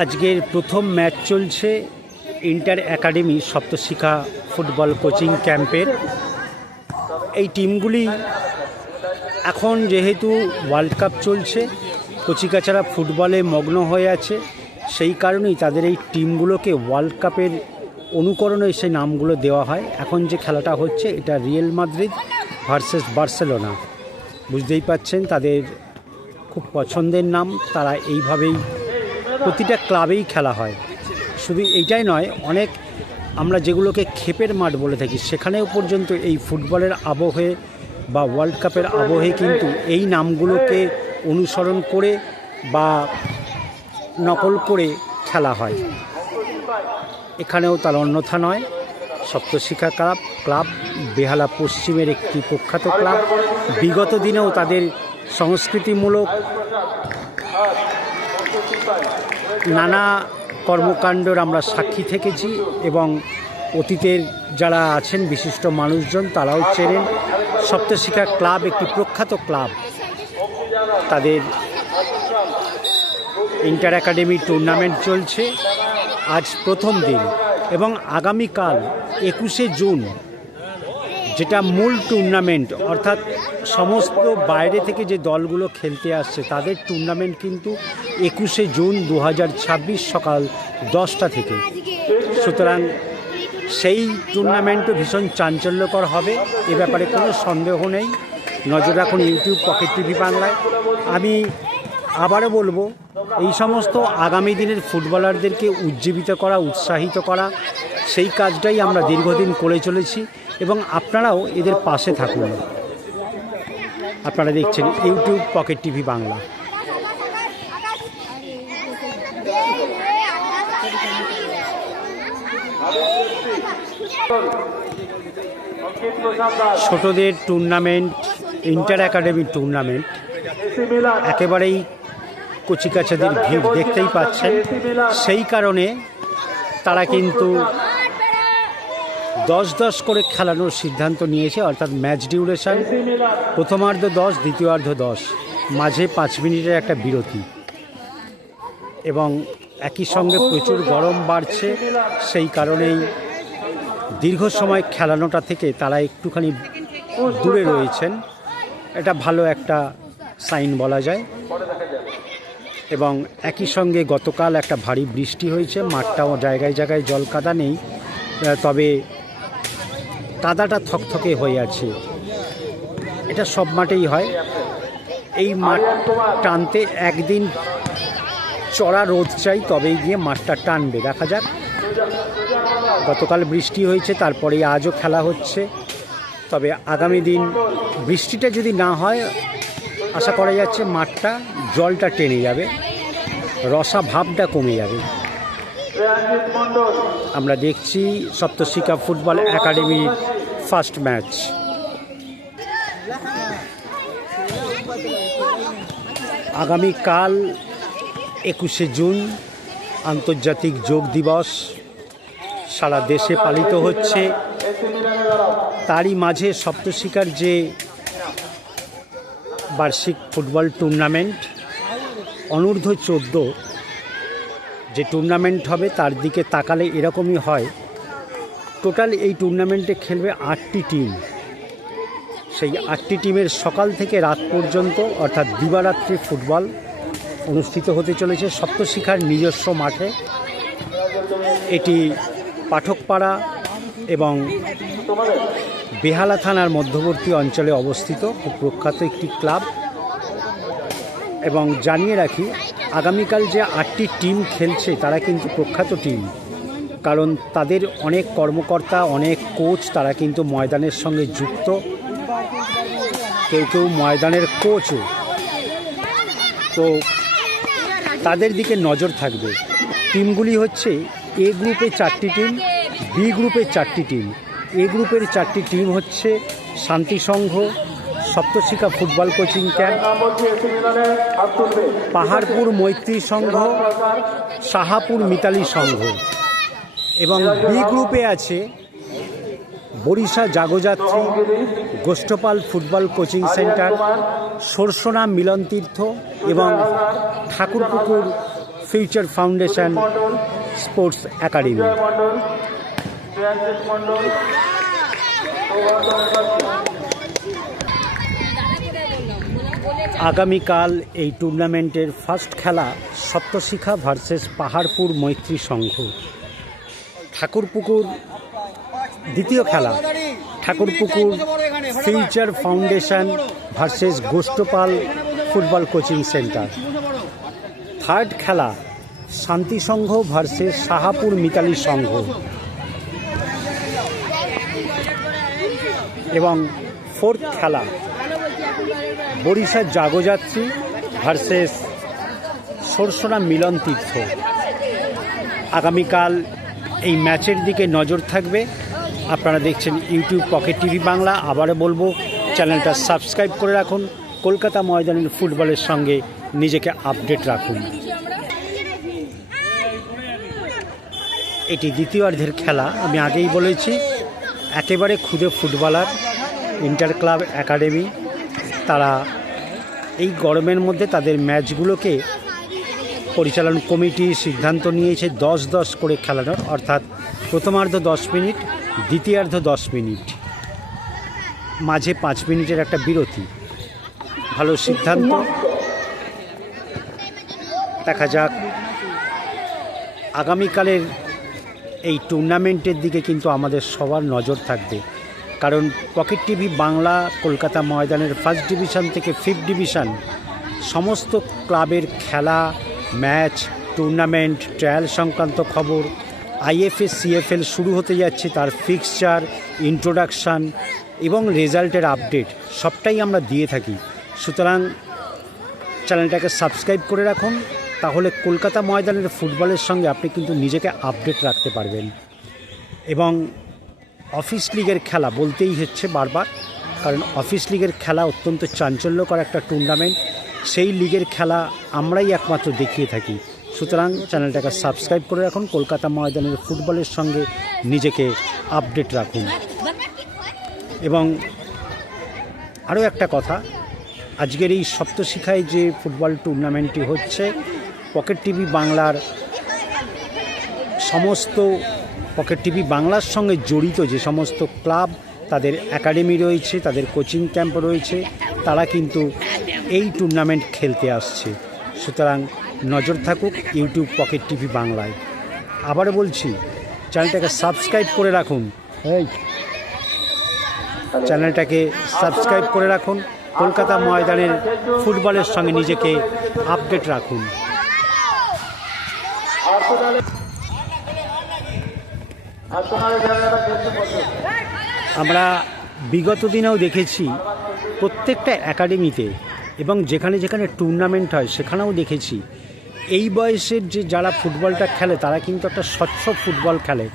আজকের প্রথম ম্যাচ চলছে inter academy Saptashikha football coaching ক্যাম্পের। এই টিমগুলি এখন যেহেতু ওয়ার্ল্ড কাপ চলছে, কচিকাচারা ফুটবলে মগ্ন হয়ে আছে, সেই কারণেই তাদের এই টিমগুলোকে ওয়ার্ল্ড কাপের অনুকরণে সেই নামগুলো দেওয়া হয়। এখন যে খেলাটা হচ্ছে এটা রিয়াল মাদ্রিদ ভার্সেস বার্সেলোনা। বুঝতেই পাচ্ছেন তাদের খুব পছন্দের নাম, তারা এইভাবেই প্রতিটা ক্লাবেই খেলা হয়। শুধু এইটাই নয়, অনেক আমরা যেগুলোকে ক্ষেপের মাঠ বলে থাকি সেখানেও পর্যন্ত এই ফুটবলের আবহে বা ওয়ার্ল্ড কাপের আবহে কিন্তু এই নামগুলোকে অনুসরণ করে বা নকল করে খেলা হয়। এখানেও তার অন্যথা নয়। সপ্তশিখা ক্লাব বেহালা পশ্চিমের একটি প্রখ্যাত ক্লাব। বিগত দিনেও তাদের সংস্কৃতিমূলক নানা কর্মকাণ্ডের আমরা সাক্ষী থেকেছি এবং অতীতের যারা আছেন বিশিষ্ট মানুষজন তারাও চেনেন। সপ্তশিখা ক্লাব একটি প্রখ্যাত ক্লাব। তাদের ইন্টার একাডেমি টুর্নামেন্ট চলছে, আজ প্রথম দিন এবং আগামীকাল 21শে জুন যেটা মূল টুর্নামেন্ট, অর্থাৎ সমস্ত বাইরে থেকে যে দলগুলো খেলতে আসছে তাদের টুর্নামেন্ট কিন্তু 21শে জুন 2026 সকাল 10টা থেকে। সুতরাং সেই টুর্নামেন্টও ভীষণ চাঞ্চল্যকর হবে, এ ব্যাপারে কোনো সন্দেহ নেই। নজর রাখুন ইউটিউব পকেট টিভি বাংলায়। আমি আবারও বলবো, এই সমস্ত আগামী দিনের ফুটবলারদেরকে উজ্জীবিত করা, উৎসাহিত করা, সেই কাজটাই আমরা দীর্ঘদিন করে চলেছি এবং আপনারাও এদের পাশে থাকুন। আপনারা দেখছেন ইউটিউব পকেট টিভি বাংলা। ছোটদের টুর্নামেন্ট, ইন্টার একাডেমি টুর্নামেন্ট, একেবারেই কচিকাচাদের ভিড় দেখতেই পাচ্ছেন। সেই কারণে তারা কিন্তু 10-10 করে খেলানোর সিদ্ধান্ত নিয়েছে, অর্থাৎ ম্যাচ ডিউরেশন প্রথমার্ধ 10, দ্বিতীয়ার্ধ 10, মাঝে 5 মিনিটের একটা বিরতি। এবং একই সঙ্গে প্রচুর গরম বাড়ছে, সেই কারণেই দীর্ঘ সময় খেলানোটা থেকে তারা একটুখানি দূরে রয়েছেন। এটা ভালো একটা সাইন বলা যায়। এবং একই সঙ্গে গতকাল একটা ভারী বৃষ্টি হয়েছে, মাঠটাও জায়গায় জায়গায় জল কাদা নেই, তবে কাদাটা থকথকে হয়ে আছে। এটা সব মাঠেই হয়। এই মাঠ টানতে একদিন চড়া রোদ চাই, তবেই গিয়ে মাঠটা টানবে। দেখা যাক। গতকাল বৃষ্টি হয়েছে, তারপরে আজও খেলা হচ্ছে। তবে আগামী দিন বৃষ্টিটা যদি না হয়, আশা করা যাচ্ছে মাঠটা জলটা টেনে যাবে, রসা ভাবটা কমে যাবে। আমরা দেখছি সপ্তশিখা ফুটবল একাডেমির ফার্স্ট ম্যাচ। আগামীকাল 21শে জুন আন্তর্জাতিক যোগ দিবস সারা দেশে পালিত হচ্ছে। তারই মাঝে সপ্তশিখার যে বার্ষিক ফুটবল টুর্নামেন্ট অনূর্ধ্ব 14 যে টুর্নামেন্ট হবে, তার দিকে তাকালে এরকমই হয়। টোটাল এই টুর্নামেন্টে খেলবে 8টি টিম। সেই 8টি টিমের সকাল থেকে রাত পর্যন্ত, অর্থাৎ দিবারাত্রি ফুটবল অনুষ্ঠিত হতে চলেছে সপ্তশিখার নিজস্ব মাঠে। এটি পাঠকপাড়া এবং বেহালা থানার মধ্যবর্তী অঞ্চলে অবস্থিত, খুব প্রখ্যাত একটি ক্লাব। এবং জানিয়ে রাখি, আগামীকাল যে 8টি টিম খেলছে তারা কিন্তু প্রখ্যাত টিম, কারণ তাদের অনেক কর্মকর্তা, অনেক কোচ তারা কিন্তু ময়দানের সঙ্গে যুক্ত। কেউ কেউ ময়দানের কোচও। তো তাদের দিকে নজর থাকবে। টিমগুলি হচ্ছে এ গ্রুপে 4টি টিম, বি গ্রুপে 4টি টিম। এ গ্রুপের 4টি টিম হচ্ছে Shanti Sangha, Saptashikha football coaching camp, Paharpur Maitri Sangha, Sahapur Mitali Sangha. এবং বি গ্রুপে আছে Barisha Jagajatri, Goshthapal football coaching centre, Sarsona Milan Tirtha এবং Thakurpukur future foundation sports academy. আগামীকাল এই টুর্নামেন্টের ফার্স্ট খেলা সপ্তশিখা ভার্সেস পাহাড়পুর মৈত্রী সংঘ। ঠাকুরপুকুর দ্বিতীয় খেলা Thakurpukur future foundation versus Goshthapal football coaching centre. Third খেলা শান্তি সংঘ ভার্সেস শাহাপুর মিতালি সংঘ। এবং ফোর্থ খেলা বরিশা জাগযাত্রী ভার্সেস সরসরা মিলন তীর্থ। আগামীকাল এই ম্যাচের দিকে নজর থাকবে। আপনারা দেখছেন ইউটিউব পকেট টিভি বাংলা। আবারও বলবো, চ্যানেলটা সাবস্ক্রাইব করে রাখুন। কলকাতা ময়দানের ফুটবলের সঙ্গে নিজেকে আপডেট রাখুন। এটি দ্বিতীয়ার্ধের খেলা। আমি আগেই বলেছি, একেবারে খুদে ফুটবলার ইন্টার ক্লাব একাডেমি। তারা এই গরমের মধ্যে তাদের ম্যাচগুলোকে পরিচালন কমিটি সিদ্ধান্ত নিয়েছে 10-10 করে খেলানোর, অর্থাৎ প্রথমার্ধ 10 মিনিট, দ্বিতীয়ার্ধ 10 মিনিট, মাঝে 5 মিনিটের একটা বিরতি। ভালো সিদ্ধান্ত। দেখা যাক আগামীকালের এই টুর্নামেন্টের দিকে কিন্তু আমাদের সবার নজর থাকবে, কারণ পকেট টিভি বাংলা কলকাতা ময়দানের ফার্স্ট ডিভিশন থেকে ফিফথ ডিভিশন সমস্ত ক্লাবের খেলা, ম্যাচ, টুর্নামেন্ট, ট্রায়াল সংক্রান্ত খবর, আইএফএ সিএফএল শুরু হতে যাচ্ছে তার ফিক্সচার, ইন্ট্রোডাকশান এবং রেজাল্টের আপডেট সবটাই আমরা দিয়ে থাকি। সুতরাং চ্যানেলটাকে সাবস্ক্রাইব করে রাখুন, তাহলে কলকাতা ময়দানের ফুটবলের সঙ্গে আপনি কিন্তু নিজেকে আপডেট রাখতে পারবেন। এবং অফিস লিগের খেলা বলতেই হচ্ছে বারবার, কারণ অফিস লিগের খেলা অত্যন্ত চাঞ্চল্যকর একটা টুর্নামেন্ট। সেই লিগের খেলা আমরাই একমাত্র দেখিয়ে থাকি। সুতরাং চ্যানেলটাকে সাবস্ক্রাইব করে রাখুন, কলকাতা ময়দানের ফুটবলের সঙ্গে নিজেকে আপডেট রাখুন। এবং আরও একটা কথা, আজকের এই সপ্তশিখায় যে ফুটবল টুর্নামেন্টটি হচ্ছে, পকেট টিভি বাংলার সমস্ত পকেট টিভি বাংলার সঙ্গে জড়িত যে সমস্ত ক্লাব, তাদের একাডেমি রয়েছে, তাদের কোচিং ক্যাম্প রয়েছে, তারা কিন্তু এই টুর্নামেন্ট খেলতে আসছে। সুতরাং নজর থাকুক ইউটিউব পকেট টিভি বাংলায়। আবার বলছি, চ্যানেলটাকে সাবস্ক্রাইব করে রাখুন। চ্যানেলটাকে সাবস্ক্রাইব করে রাখুন, কলকাতা ময়দানের ফুটবলের সঙ্গে নিজেকে আপডেট রাখুন। আমরা বিগত দিনেও দেখেছি প্রত্যেকটা একাডেমিতে এবং যেখানে যেখানে টুর্নামেন্ট হয় সেখানেও দেখেছি এই বয়সের যে যারা ফুটবলটা খেলে তারা কিন্তু একটা স্বচ্ছ ফুটবল খেলে।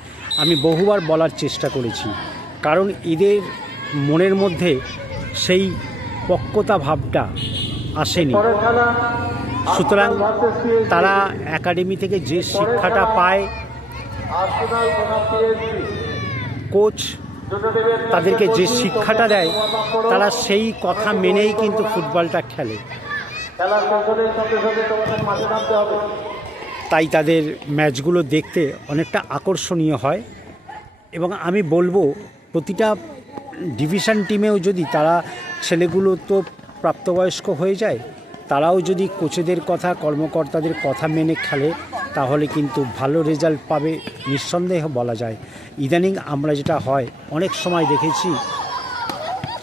আমি বহুবার বলার চেষ্টা করেছি, কারণ এদের মনের মধ্যে সেই পক্কতা ভাবটা আসেনি। সুতরাং তারা একাডেমি থেকে যে শিক্ষাটা পায়, কোচ তাদেরকে যে শিক্ষাটা দেয়, তারা সেই কথা মেনেই কিন্তু ফুটবলটা খেলে। তাই তাদের ম্যাচগুলো দেখতে অনেকটা আকর্ষণীয় হয়। এবং আমি বলবো, প্রতিটা ডিভিশন টিমেও যদি তারা ছেলেগুলো তো প্রাপ্তবয়স্ক হয়ে যায়, তারাও যদি কোচেদের কথা, কর্মকর্তাদের কথা মেনে খেলে, তাহলে কিন্তু ভালো রেজাল্ট পাবে নিঃসন্দেহ বলা যায়। ইদানিং আমরা যেটা হয়, অনেক সময় দেখেছি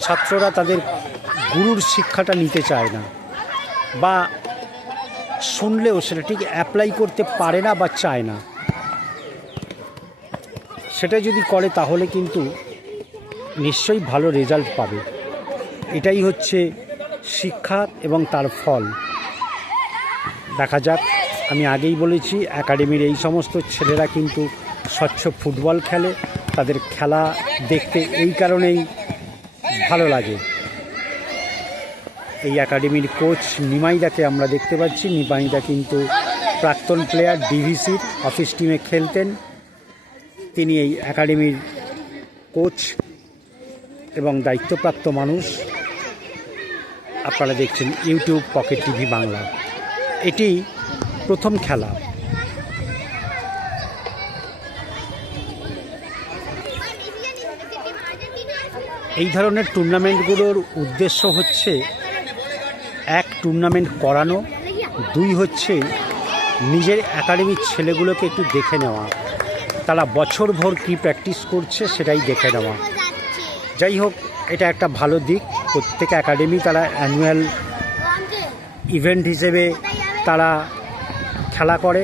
ছাত্ররা তাদের গুরুর শিক্ষাটা নিতে চায় না, বা শুনলেও সেটা ঠিক অ্যাপ্লাই করতে পারে না বা চায় না। সেটা যদি করে তাহলে কিন্তু নিশ্চয়ই ভালো রেজাল্ট পাবে। এটাই হচ্ছে শিক্ষা এবং তার ফল। দেখা যাক। আমি আগেই বলেছি, একাডেমির এই সমস্ত ছেলেরা কিন্তু স্বচ্ছ ফুটবল খেলে। তাদের খেলা দেখতে এই কারণেই ভালো লাগে। এই একাডেমির কোচ নিমাইদাকে আমরা দেখতে পাচ্ছি। নিমাইদা কিন্তু প্রাক্তন প্লেয়ার, ডিভিসির অফিস টিমে খেলতেন। তিনি এই একাডেমির কোচ এবং দায়িত্বপ্রাপ্ত মানুষ। আপনারা দেখছেন ইউটিউব পকেট টিভি বাংলা। এটি প্রথম খেলা। এই ধরনের টুর্নামেন্টগুলোর উদ্দেশ্য হচ্ছে এক টুর্নামেন্ট করানো, দুই হচ্ছে নিজের একাডেমির ছেলেগুলোকে একটু দেখে নেওয়া, তারা বছরভর কী প্র্যাকটিস করছে সেটাই দেখে নেওয়া। যাই হোক, এটা একটা ভালো দিক। প্রত্যেক একাডেমি তারা অ্যানুয়াল ইভেন্ট হিসেবে তারা খেলা করে,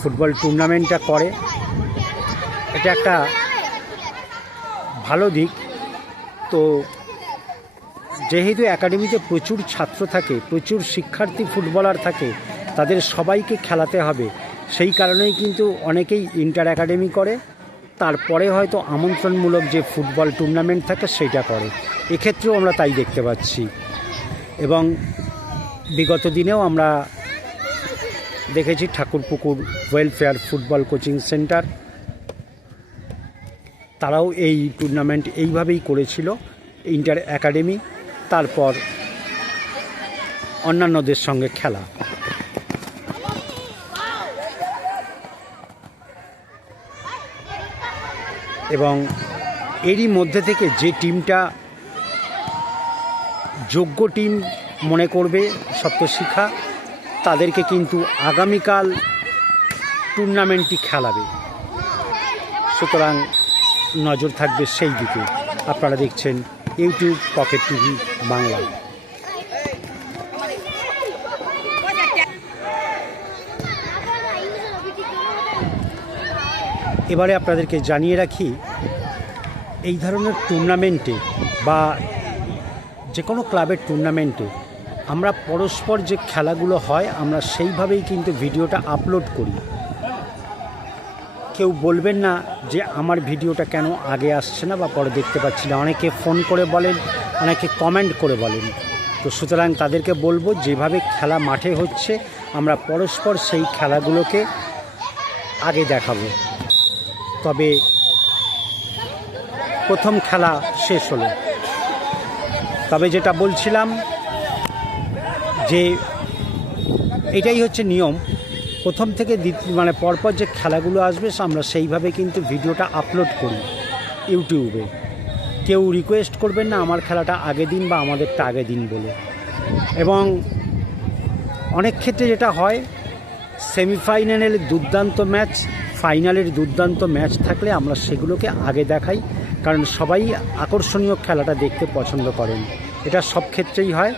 ফুটবল টুর্নামেন্টটা করে, এটা একটা ভালো দিক। তো যেহেতু একাডেমিতে প্রচুর ছাত্র থাকে, প্রচুর শিক্ষার্থী ফুটবলার থাকে, তাদের সবাইকে খেলাতে হবে, সেই কারণেই কিন্তু অনেকেই ইন্টার একাডেমি করে, তারপরে হয়তো আমন্ত্রণমূলক যে ফুটবল টুর্নামেন্ট থাকে সেইটা করে। এক্ষেত্রেও আমরা তাই দেখতে পাচ্ছি। এবং বিগত দিনেও আমরা দেখেছি Thakurpukur welfare football coaching centre, তারাও এই টুর্নামেন্ট এইভাবেই করেছিল, ইন্টার একাডেমি, তারপর অন্যান্যদের সঙ্গে খেলা। এবং এরই মধ্যে থেকে যে টিমটা যোগ্য টিম মনে করবে সপ্তশিখা, তাদেরকে কিন্তু আগামীকাল টুর্নামেন্টটি খেলাবে। সুতরাং নজর থাকবে সেই দিকে। আপনারা দেখছেন ইউটিউব পকেট টিভি বাংলা। এবারে আপনাদেরকে জানিয়ে রাখি, এই ধরনের টুর্নামেন্টে বা যে কোনো ক্লাবের টুর্নামেন্টে আমরা পরস্পর যে খেলাগুলো হয় আমরা সেইভাবেই কিন্তু ভিডিওটা আপলোড করি। কেউ বলবেন না যে আমার ভিডিওটা কেন আগে আসছে না বা পরে দেখতে পাচ্ছি না। অনেকে ফোন করে বলেন, অনেকে কমেন্ট করে বলেন। তো সুতরাং তাদেরকে বলবো, যেভাবে খেলা মাঠে হচ্ছে আমরা পরস্পর সেই খেলাগুলোকে আগে দেখাবো। তবে প্রথম খেলা শেষ হলো, তবে যেটা বলছিলাম যে এটাই হচ্ছে নিয়ম, প্রথম থেকে মানে পরপর যে খেলাগুলো আসবে আমরা সেইভাবে কিন্তু ভিডিওটা আপলোড করি ইউটিউবে। কেউ রিকোয়েস্ট করবেন না আমার খেলাটা আগে দিন বা আমাদেরটা আগে দিন বলে। এবং অনেক ক্ষেত্রে যেটা হয়, সেমিফাইনালের দুর্দান্ত ম্যাচ, ফাইনালের দুর্দান্ত ম্যাচ থাকলে আমরা সেগুলোকে আগে দেখাই, কারণ সবাই আকর্ষণীয় খেলাটা দেখতে পছন্দ করেন। এটা সব ক্ষেত্রেই হয়,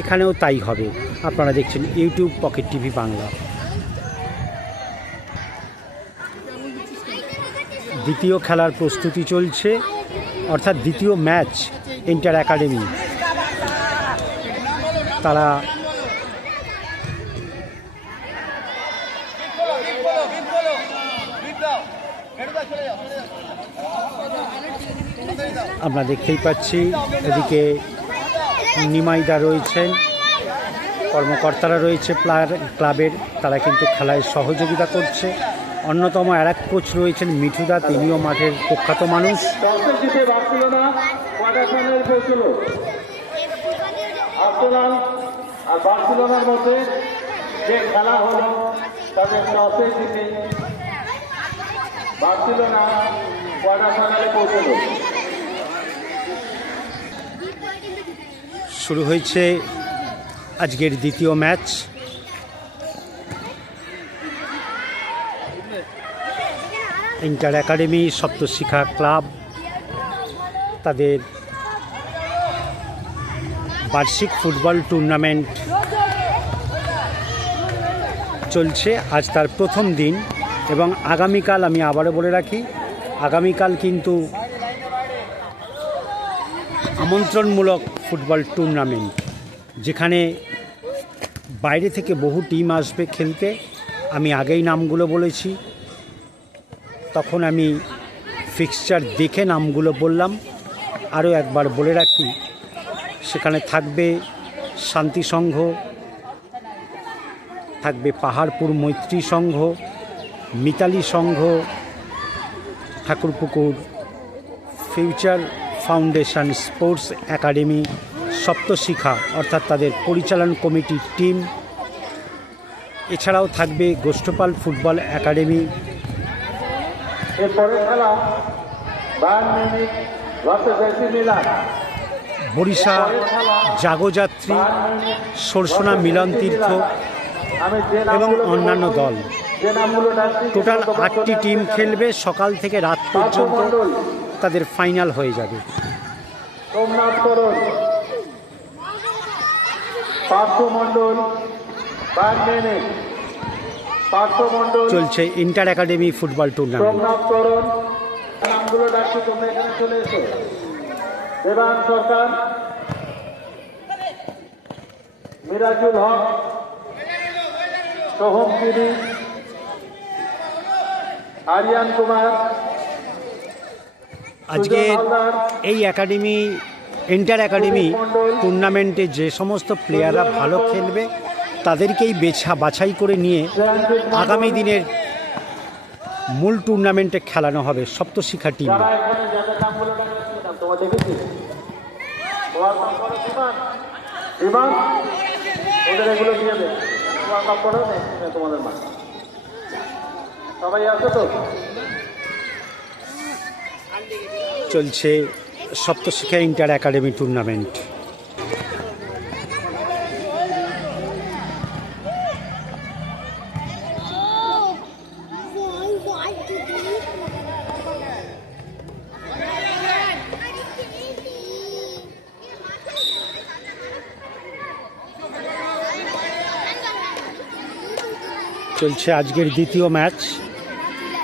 এখানেও তাই হবে। আপনারা দেখছেন ইউটিউব পকেট টিভি বাংলা। দ্বিতীয় খেলার প্রস্তুতি চলছে, অর্থাৎ দ্বিতীয় ম্যাচ ইন্টার একাডেমি। তারা আমরা দেখতেই পাচ্ছি, এদিকে নিমাইদা রয়েছেন, কর্মকর্তারা রয়েছে ক্লাবের, তারা কিন্তু খেলায় সহযোগিতা করছে। অন্যতম আর এক কোচ রয়েছেন মিঠুদা, তিনিও মাঠের প্রখ্যাত মানুষ। আর বার্সেলোনার মধ্যে যে খেলা হলো তাদের টসে জিতে বার্সেলোনা কোয়ার্টার ফাইনালে পৌঁছল। শুরু হয়েছে আজকের দ্বিতীয় ম্যাচ। ইন্টার একাডেমি সপ্তশিখা ক্লাব তাদের বার্ষিক ফুটবল টুর্নামেন্ট চলছে, আজ তার প্রথম দিন। এবং আগামীকাল, আমি আবারও বলে রাখি, আগামীকাল কিন্তু আমন্ত্রণমূলক ফুটবল টুর্নামেন্ট, যেখানে বাইরে থেকে বহু টিম আসবে খেলতে। আমি আগেই নামগুলো বলেছি, তখন আমি ফিক্সচার দেখে নামগুলো বললাম। আরও একবার বলে রাখি, সেখানে থাকবে শান্তি সংঘ, থাকবে Paharpur Maitri Sangha, Mitali Sangha, Thakurpukur future foundation sports academy, Saptashikha অর্থাৎ তাদের পরিচালন কমিটির টিম। এছাড়াও থাকবে গোষ্ঠপাল ফুটবল একাডেমি। এরপরে খেলা Bayern Munich versus AC Milan. Barisha Jagajatri, Sarsona Milan Tirtha আমি যে এবং নামগুলো অন্যান্য দল। যে নামগুলো ডাকছি টোটাল 8টি টিম খেলবে। সকাল থেকে রাত পর্যন্ত তাদের ফাইনাল হয়ে যাবে। সোমনাথ করণ, পার্থ মণ্ডল, বাগনেনে, পার্থ মণ্ডল, চলছে inter academy football tournament. Somnath Karan. নামগুলো ডাকছি, তোমরা এখানে চলে এসো। দেবান সরকার, মিরাজুল হক, সোহম গিরি, আরিয়ান কুমার, আজকে সুজন হালদার, এই একাডেমি ইন্টার একাডেমি টুর্নামেন্টে যে সমস্ত প্লেয়াররা ভালো খেলবে তাদেরকেই বাছাই করে নিয়ে আগামী দিনের মূল টুর্নামেন্টে খেলানো হবে সপ্তশিখা টিম। যারা এখানে যাদের নামগুলো ডাকছিলাম, তোমার দেখেছি? তোমার নাম করো বিমান। বিমান, ওদের এগুলো দিয়ে দেবে। তোমার নাম করো না, তোমাদের মা। সবাই আসো তো? চলছে সপ্তশিখা ইন্টার একাডেমি টুর্নামেন্ট। চলছে আজকের দ্বিতীয় match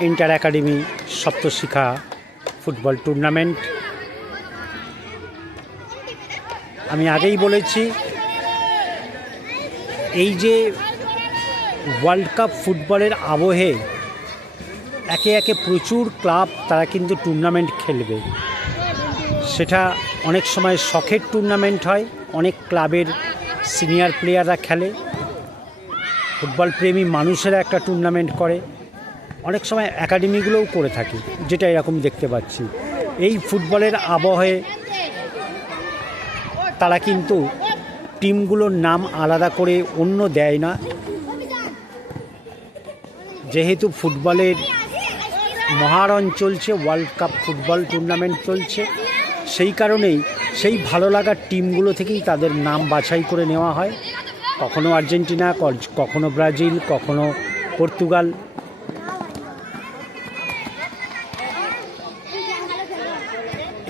inter academy Saptashikha football tournament. আমি আগেই বলেছি, এই যে ওয়ার্ল্ড কাপ ফুটবলের আবহে একে একে প্রচুর ক্লাব তারা কিন্তু টুর্নামেন্ট খেলবে। সেটা অনেক সময় শখের টুর্নামেন্ট হয়, অনেক ক্লাবের সিনিয়র প্লেয়াররা খেলে, ফুটবল প্রেমী মানুষেরা একটা টুর্নামেন্ট করে, অনেক সময় একাডেমিগুলোও করে থাকে, যেটা এরকম দেখতে পাচ্ছি। এই ফুটবলের আবহে তারা কিন্তু টিমগুলোর নাম আলাদা করে অন্য দেয় না। যেহেতু ফুটবলের মহারণ চলছে, ওয়ার্ল্ড কাপ ফুটবল টুর্নামেন্ট চলছে, সেই কারণেই সেই ভালো লাগার টিমগুলো থেকেই তাদের নাম বাছাই করে নেওয়া হয়। কখনো আর্জেন্টিনা, কখনো ব্রাজিল, কখনো পর্তুগাল।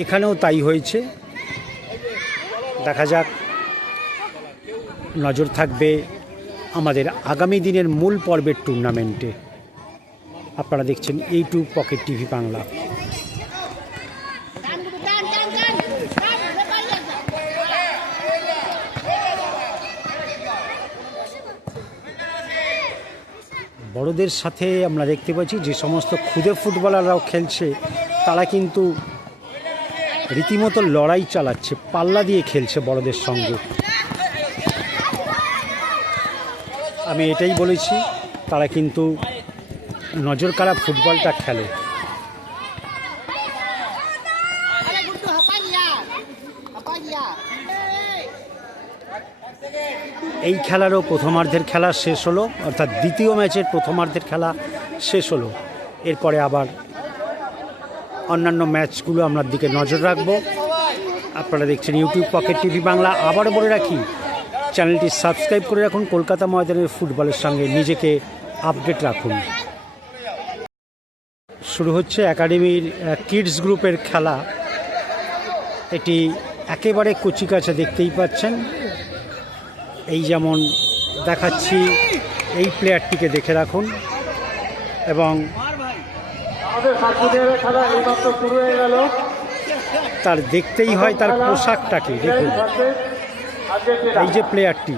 এখানেও তাই হয়েছে। দেখা যাক, নজর থাকবে আমাদের আগামী দিনের মূল পর্বের টুর্নামেন্টে। আপনারা দেখছেন ইউটিউব পকেট টিভি বাংলা। বড়দের সাথে আমরা দেখতে পাচ্ছি যে সমস্ত ক্ষুদে ফুটবলাররাও খেলছে, তারা কিন্তু রীতিমতো লড়াই চালাচ্ছে, পাল্লা দিয়ে খেলছে বড়দের সঙ্গে। আমি এটাই বলেছি, তারা কিন্তু নজর কাড়া ফুটবলটা খেলে। এই খেলারও প্রথমার্ধের খেলা শেষ হলো, অর্থাৎ দ্বিতীয় ম্যাচের প্রথমার্ধের খেলা শেষ হলো। এরপরে আবার অন্যান্য ম্যাচগুলো আমরা দিকে নজর রাখবো। আপনারা দেখছেন ইউটিউব পকেট টিভি বাংলা। আবারও বলে রাখি, চ্যানেলটি সাবস্ক্রাইব করে রাখুন। কলকাতা ময়দানের ফুটবলের সঙ্গে নিজেকে আপডেট রাখুন। শুরু হচ্ছে একাডেমির কিডস গ্রুপের খেলা। এটি একেবারে কচিকাঁচা, দেখতেই পাচ্ছেন। এই যেমন দেখাচ্ছি, এই প্লেয়ারটিকে দেখে রাখুন। এবং আমাদের সাতজনের খেলা এইমাত্র শুরু হয়ে গেল। তার দেখতেই হয় তার পোশাকটাকে দেখুন। এই যে প্লেয়ারটি,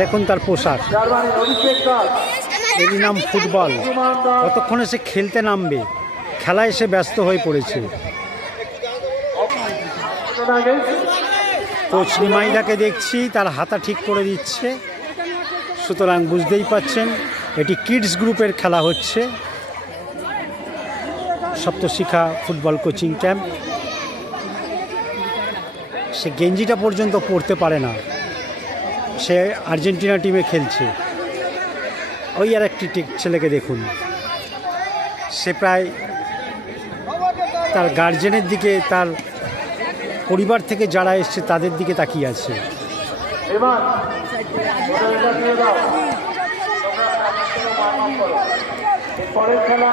দেখুন তার পোশাক, জার্মানির অভিষেক দাস, এর নাম ফুটবল। কতক্ষণে সে খেলতে নামবে, খেলায় সে ব্যস্ত হয়ে পড়েছে। কোচ নিমাইদাকে দেখছি, তার হাতা ঠিক করে দিচ্ছে। সুতরাং বুঝতেই পাচ্ছেন এটি কিডস গ্রুপের খেলা হচ্ছে, সপ্তশিখা ফুটবল কোচিং ক্যাম্প। সে গেঞ্জিটা পর্যন্ত পরতে পারে না, সে আর্জেন্টিনা টিমে খেলছে। ওই আর একটি ছেলেকে দেখুন, সে প্রায় তার গার্জেনের দিকে, তার পরিবার থেকে যারা এসছে তাদের দিকে তাকিয়ে আছে। বিমান ওদের এটা দিয়ে দাও, তোমরা আমার থেকে মারমার করো। পরের খেলা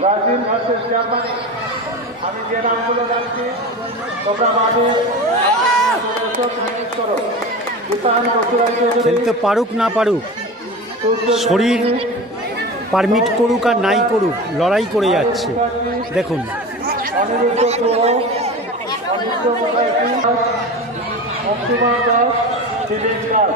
ব্রাজিল ভার্সেস জার্মানি। আমি যে নামগুলো জানছি তোমরা মাঠে প্র্যাকটিস করো। কিষান বসুরাইকে খেলতে পারুক না পারুক, শরীর পারমিট করুক আর নাই করুক, লড়াই করে যাচ্ছে। দেখুন অনিরুদ্ধ গুহ, অনিরুদ্ধ মুখার্জি, অক্তিমান দাস, দিলীপ দাস।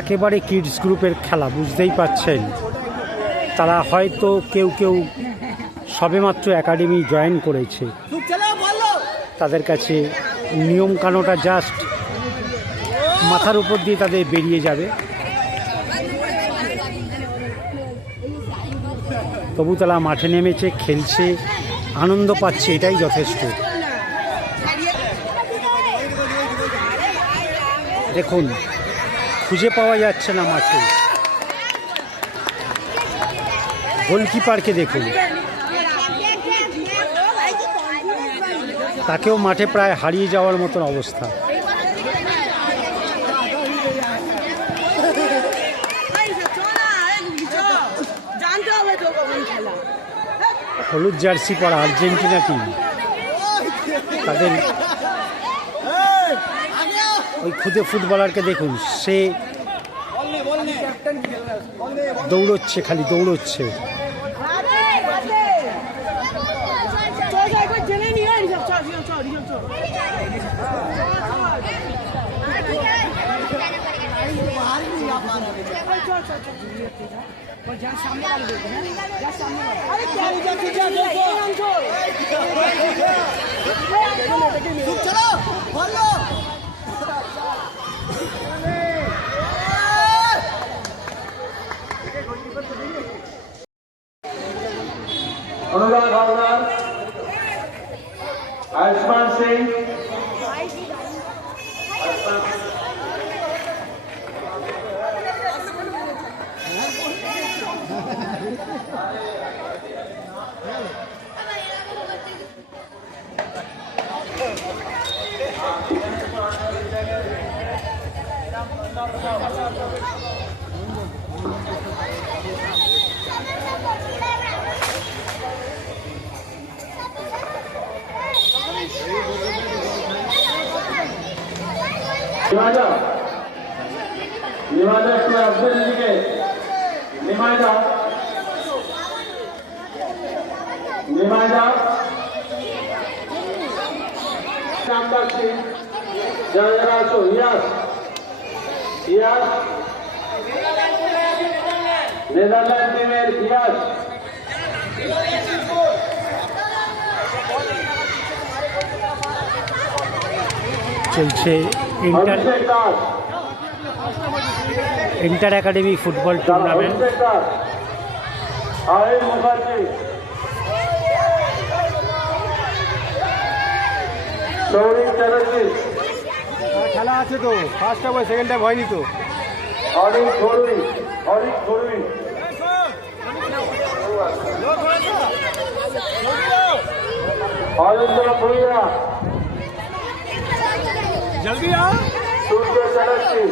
একেবারে কিডস গ্রুপের খেলা, বুঝতেই পাচ্ছেন। তারা হয়তো কেউ কেউ সবেমাত্র একাডেমি জয়েন করেছে, তাদের কাছে নিয়মকানুনটা জাস্ট মাথার উপর দিয়ে তাদের বেরিয়ে যাবে। তবু তারা মাঠে নেমেছে, খেলছে, আনন্দ পাচ্ছে, এটাই যথেষ্ট। দেখুন খুঁজে পাওয়া যাচ্ছে না মাঠে। গোলকিপারকে দেখুন, তাকেও মাঠে প্রায় হারিয়ে যাওয়ার মতন অবস্থা। হলুদ জার্সি পরা আর্জেন্টিনা টিম, তাদের ওই খুদে ফুটবলারকে দেখুন, সে দৌড়চ্ছে, খালি দৌড়চ্ছে। अनुराग हावड़ा, आयुष्मान सिंह, निवाजा একটু আসবেন এদিকে, নিমায় যাও, নিমায় যাও। নাম ডাকছি, যারা যারা আছো, ইয়াস, ইয়াস, নেদারল্যান্ড টিমের ইয়াস। চলছে ইন্টার একাডেমি ফুটবল টুর্নামেন্ট। খেলা আছে তো, ফার্স্ট হাফ হয়, সেকেন্ড হাফ হয়নি তো। অরিক ঘড়ুই, অরিক ঘড়ুই, অরিন্দ্র ভুইয়া, জলদি आओ। সূর্য চ্যাটার্জি,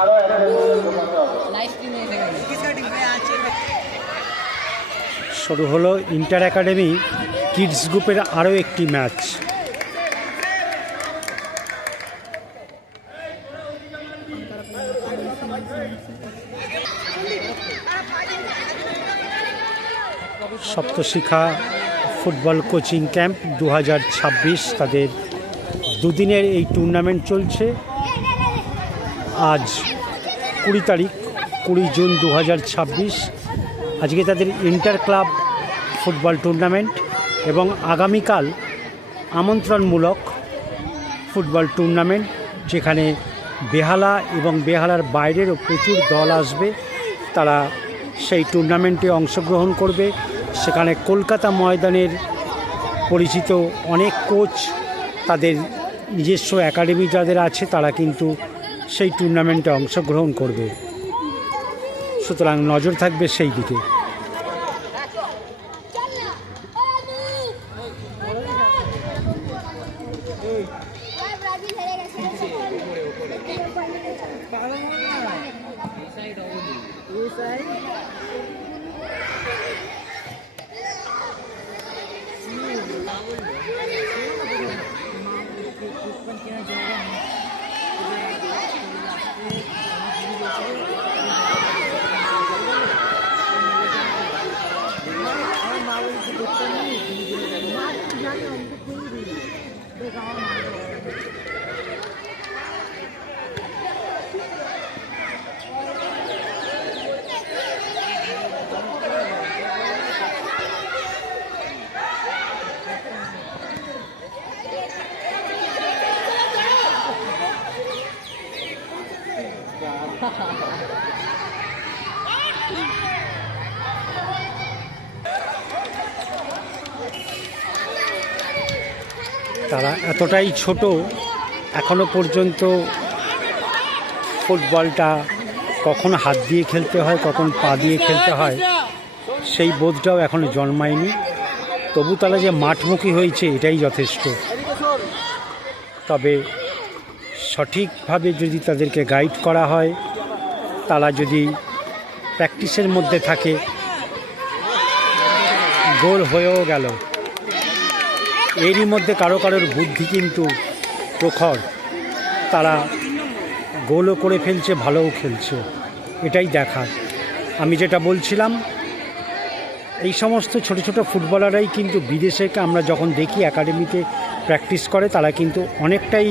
আরো শুরু হলো ইন্টার একাডেমি কিডস গ্রুপের আরও একটি ম্যাচ। সপ্তশিখা ফুটবল কোচিং ক্যাম্প 2026, তাদের দুদিনের এই টুর্নামেন্ট চলছে। আজ 20 তারিখ, 20 জুন 2026। আজকে তাদের ইন্টার ক্লাব ফুটবল টুর্নামেন্ট এবং আগামীকাল আমন্ত্রণমূলক ফুটবল টুর্নামেন্ট, যেখানে বেহালা এবং বেহালার বাইরেরও প্রচুর দল আসবে, তারা সেই টুর্নামেন্টে অংশগ্রহণ করবে। সেখানে কলকাতা ময়দানের পরিচিত অনেক কোচ, তাদের নিজস্ব একাডেমি যাদের আছে, তারা কিন্তু সেই টুর্নামেন্টে অংশগ্রহণ করবে। সুতরাং নজর থাকবে সেই দিকে। তারা এতটাই ছোট, এখনো পর্যন্ত ফুটবলটা কখন হাত দিয়ে খেলতে হয়, কখন পা দিয়ে খেলতে হয়, সেই বোধটাও এখনো জন্মায়নি। তবু তারা যে মাঠমুখী হয়েছে এটাই যথেষ্ট। তবে সঠিকভাবে যদি তাদেরকে গাইড করা হয়, তারা যদি প্র্যাকটিসের মধ্যে থাকে, গোল হয়েও গেল। এরই মধ্যে কারো কারোর বুদ্ধি কিন্তু প্রখর, তারা গোলও করে ফেলছে, ভালোও খেলছে, এটাই দেখার। আমি যেটা বলছিলাম, এই সমস্ত ছোট ছোট ফুটবলাররাই কিন্তু বিদেশে আমরা যখন দেখি একাডেমিতে প্র্যাকটিস করে, তারা কিন্তু অনেকটাই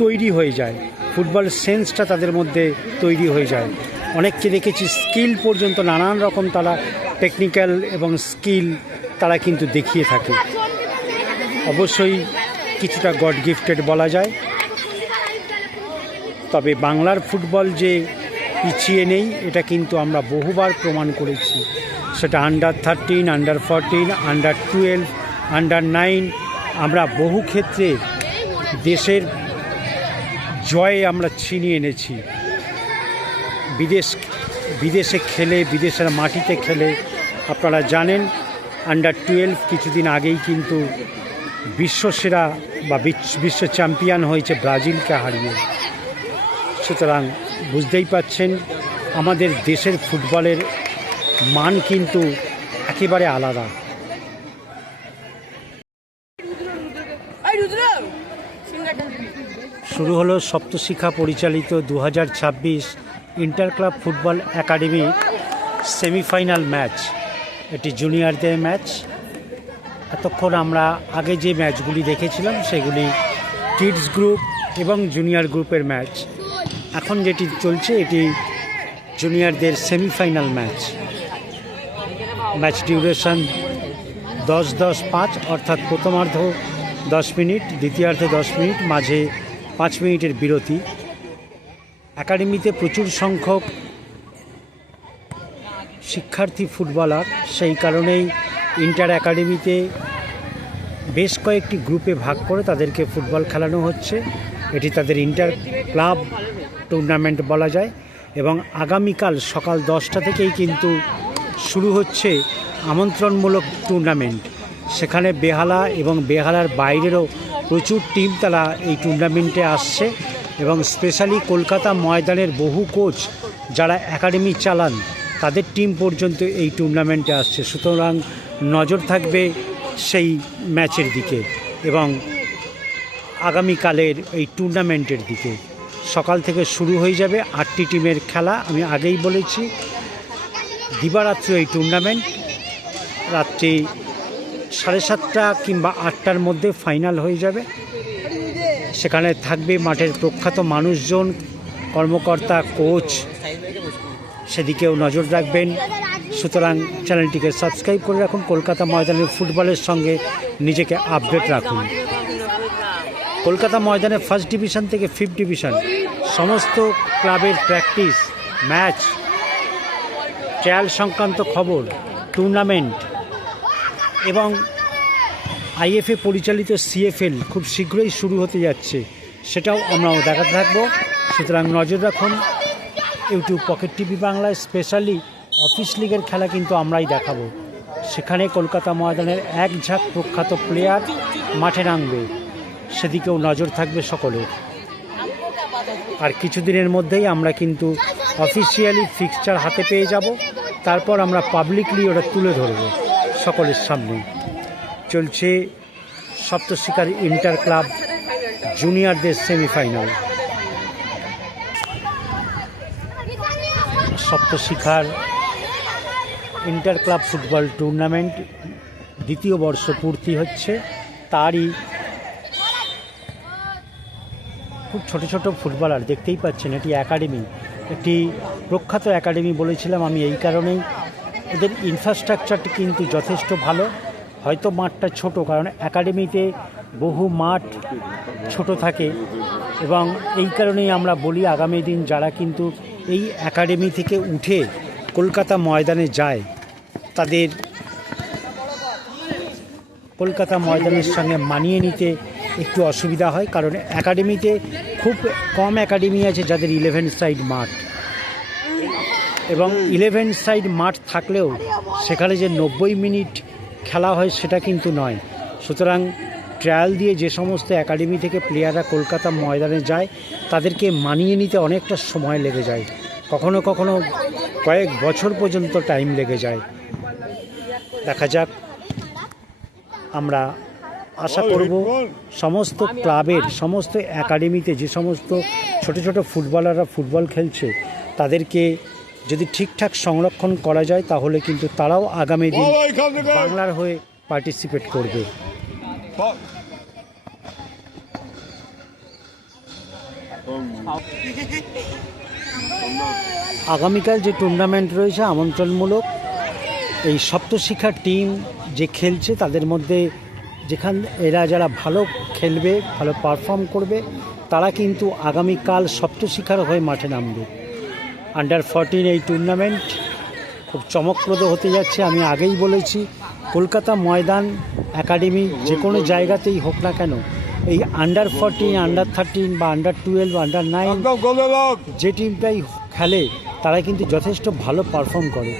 তৈরি হয়ে যায়, ফুটবল সেন্সটা তাদের মধ্যে তৈরি হয়ে যায়। অনেককে দেখেছি স্কিল পর্যন্ত, নানান রকম তারা টেকনিক্যাল এবং স্কিল তারা কিন্তু দেখিয়ে থাকে। অবশ্যই কিছুটা গড গিফটেড বলা যায়। তবে বাংলার ফুটবল যে পিছিয়ে নেই, এটা কিন্তু আমরা বহুবার প্রমাণ করেছি। সেটা আন্ডার-13, আন্ডার-14, আন্ডার-12, আন্ডার-9, আমরা বহু ক্ষেত্রে দেশের জয়ে আমরা ছিনিয়ে এনেছি। বিদেশে খেলে, বিদেশের মাটিতে খেলে, আপনারা জানেন আন্ডার-12 কিছুদিন আগেই কিন্তু বিশ্বসেরা বা বিশ্ব চ্যাম্পিয়ন হয়েছে ব্রাজিলকে হারিয়ে। সুতরাং বুঝতেই পাচ্ছেন আমাদের দেশের ফুটবলের মান কিন্তু একেবারে আলাদা। শুরু হলো সপ্তশিখা পরিচালিত 2026 inter club football academy semifinal match. এটি জুনিয়রদের ম্যাচ। এতক্ষণ আমরা আগে যে ম্যাচগুলি দেখেছিলাম সেগুলি কিডস গ্রুপ এবং জুনিয়র গ্রুপের ম্যাচ। এখন যেটি চলছে এটি জুনিয়রদের সেমিফাইনাল ম্যাচ। ম্যাচ ডিউরেশন 10-10-5, অর্থাৎ প্রথমার্ধ 10 মিনিট, দ্বিতীয়ার্ধে 10 মিনিট, মাঝে 5 মিনিটের বিরতি। একাডেমিতে প্রচুর সংখ্যক শিক্ষার্থী ফুটবলার, সেই কারণেই ইন্টার একাডেমিতে বেশ কয়েকটি গ্রুপে ভাগ করে তাদেরকে ফুটবল খেলানো হচ্ছে। এটি তাদের ইন্টার ক্লাব টুর্নামেন্ট বলা যায়। এবং আগামীকাল সকাল 10টা থেকেই কিন্তু শুরু হচ্ছে আমন্ত্রণমূলক টুর্নামেন্ট। সেখানে বেহালা এবং বেহালার বাইরেরও প্রচুর টিম তারা এই টুর্নামেন্টে আসছে এবং স্পেশালি কলকাতা ময়দানের বহু কোচ যারা একাডেমি চালান তাদের টিম পর্যন্ত এই টুর্নামেন্টে আসছে। সুতরাং নজর থাকবে সেই ম্যাচের দিকে এবং আগামীকালের এই টুর্নামেন্টের দিকে। সকাল থেকে শুরু হয়ে যাবে 8টি টিমের খেলা। আমি আগেই বলেছি দিবারাত্রি এই টুর্নামেন্ট, রাত্রি 7:30 কিংবা 8টার মধ্যে ফাইনাল হয়ে যাবে। সেখানে থাকবে মাঠের প্রখ্যাত মানুষজন, কর্মকর্তা, কোচ, সেদিকেও নজর রাখবেন। সুতরাং চ্যানেলটিকে সাবস্ক্রাইব করে রাখুন। কলকাতা ময়দানের ফুটবলের সঙ্গে নিজেকে আপডেট রাখুন। কলকাতা ময়দানে ফার্স্ট ডিভিশন থেকে 5th ডিভিশন সমস্ত ক্লাবের প্র্যাকটিস, ম্যাচ, ট্রায়াল সংক্রান্ত খবর, টুর্নামেন্ট এবং আইএফএ পরিচালিত সিএফএল খুব শীঘ্রই শুরু হতে যাচ্ছে, সেটাও আমরাও দেখাতে থাকবো। সুতরাং নজর রাখুন ইউটিউব পকেট টিভি বাংলায়। স্পেশালি অফিস লিগের খেলা কিন্তু আমরাই দেখাবো। সেখানে কলকাতা ময়দানের এক ঝাঁক প্রখ্যাত প্লেয়ার মাঠে নামবে, সেদিকেও নজর থাকবে সকলের। আর কিছুদিনের মধ্যেই আমরা কিন্তু অফিসিয়ালি ফিক্সচার হাতে পেয়ে যাব, তারপর আমরা পাবলিকলি ওটা তুলে ধরব সকলের সামনে। চলছে সপ্তশিখার ইন্টার ক্লাব জুনিয়রদের সেমিফাইনাল। সপ্তশিখার ইন্টার ক্লাব ফুটবল টুর্নামেন্ট দ্বিতীয় বর্ষ পূর্তি হচ্ছে, তারই খুব ছোট ছোট ফুটবলার দেখতেই পাচ্ছেন। এটি একাডেমি, একটি প্রখ্যাত একাডেমি বলেছিলাম আমি এই কারণেই, এদের ইনফ্রাস্ট্রাকচারটি কিন্তু যথেষ্ট ভালো। হয়তো মাঠটা ছোট, কারণ একাডেমিতে বহু মাঠ ছোট থাকে, এবং এই কারণেই আমরা বলি আগামী দিন যারা কিন্তু এই একাডেমি থেকে উঠে কলকাতা ময়দানে যায় তাদের কলকাতা ময়দানের সঙ্গে মানিয়ে নিতে একটু অসুবিধা হয়, কারণ একাডেমিতে খুব কম একাডেমি আছে যাদের 11 সাইড মাঠ, এবং 11 সাইড মাঠ থাকলেও সেখানে যে 90 মিনিট খেলা হয় সেটা কিন্তু নয়। সুতরাং ট্রায়াল দিয়ে যে সমস্ত একাডেমি থেকে প্লেয়াররা কলকাতা ময়দানে যায় তাদেরকে মানিয়ে নিতে অনেকটা সময় লেগে যায়, কখনো কখনো কয়েক বছর পর্যন্ত টাইম লেগে যায়। দেখা যাক, আমরা আশা করব সমস্ত ক্লাবের, সমস্ত একাডেমিতে যে সমস্ত ছোট ছোট ফুটবলাররা ফুটবল খেলছে তাদেরকে যদি ঠিকঠাক সংরক্ষণ করা যায় তাহলে কিন্তু তারাও আগামী দিন বাংলার হয়ে পার্টিসিপেট করবে। আগামীকাল যে টুর্নামেন্ট রয়েছে আমন্ত্রণমূলক, এই সপ্তশিখার টিম যে খেলছে তাদের মধ্যে এরা যারা ভালো খেলবে, ভালো পারফর্ম করবে, তারা কিন্তু আগামীকাল সপ্তশিখার হয়ে মাঠে নামবে। আন্ডার 14 এই টুর্নামেন্ট খুব চমকপ্রদ হতে যাচ্ছে। আমি আগেই বলেছি কলকাতা ময়দান একাডেমি যে কোনো জায়গাতেই হোক না কেন, এই আন্ডার 14, আন্ডার 13 বা আন্ডার 12, আন্ডার 9 যে টিমটাই খেলে তারা কিন্তু যথেষ্ট ভালো পারফর্ম করে।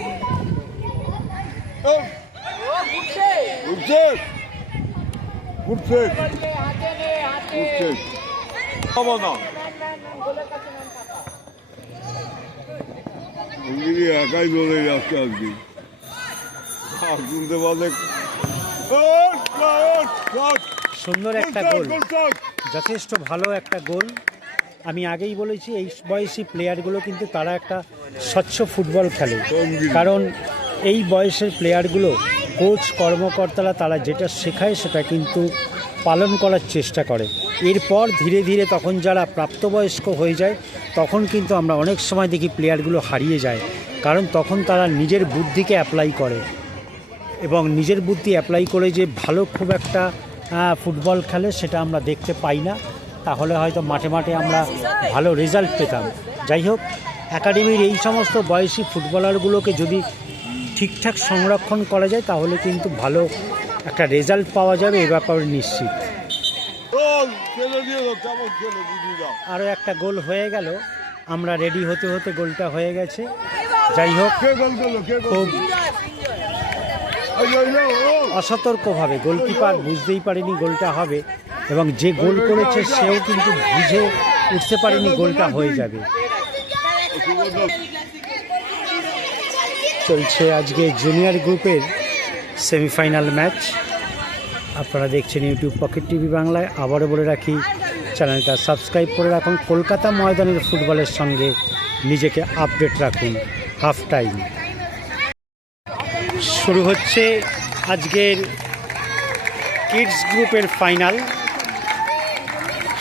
একাই বলে যাচ্ছে আজকে সুন্দর একটা গোল, যথেষ্ট ভালো একটা গোল। আমি আগেই বলেছি এই বয়সী প্লেয়ারগুলো কিন্তু তারা একটা স্বচ্ছ ফুটবল খেলে, কারণ এই বয়সের প্লেয়ারগুলো কোচ কর্মকর্তারা তারা যেটা শেখায় সেটা কিন্তু পালন করার চেষ্টা করে। এরপর ধীরে ধীরে তখন যারা প্রাপ্তবয়স্ক হয়ে যায় তখন কিন্তু আমরা অনেক সময় দেখি প্লেয়ারগুলো হারিয়ে যায়, কারণ তখন তারা নিজের বুদ্ধিকে অ্যাপ্লাই করে, এবং নিজের বুদ্ধি অ্যাপ্লাই করে যে ভালো খুব একটা ফুটবল খেলে সেটা আমরা দেখতে পাই না। তাহলে হয়তো মাঠে মাঠে আমরা ভালো রেজাল্ট পেতাম। যাই হোক, একাডেমির এই সমস্ত বয়সী ফুটবলারগুলোকে যদি ঠিকঠাক সংরক্ষণ করা যায় তাহলে কিন্তু ভালো একটা রেজাল্ট পাওয়া যাবে, এ ব্যাপারে নিশ্চিত। আরও একটা গোল হয়ে গেল, আমরা রেডি হতে হতে গোলটা হয়ে গেছে। যাই হোক, খুব অসতর্কভাবে গোলকিপার বুঝতেই পারেনি গোলটা হবে, এবং যে গোল করেছে সেও কিন্তু বুঝে উঠতে পারেনি গোলটা হয়ে যাবে। চলছে আজকে জুনিয়র গ্রুপের সেমিফাইনাল ম্যাচ। আপনারা দেখছেন ইউটিউব পকেট টিভি বাংলায়। আবারও বলে রাখি, চ্যানেলটা সাবস্ক্রাইব করে রাখুন। কলকাতা ময়দানের ফুটবলের সঙ্গে নিজেকে আপডেট রাখুন। হাফ টাইম শুরু হচ্ছে আজকের কিডস গ্রুপের ফাইনাল।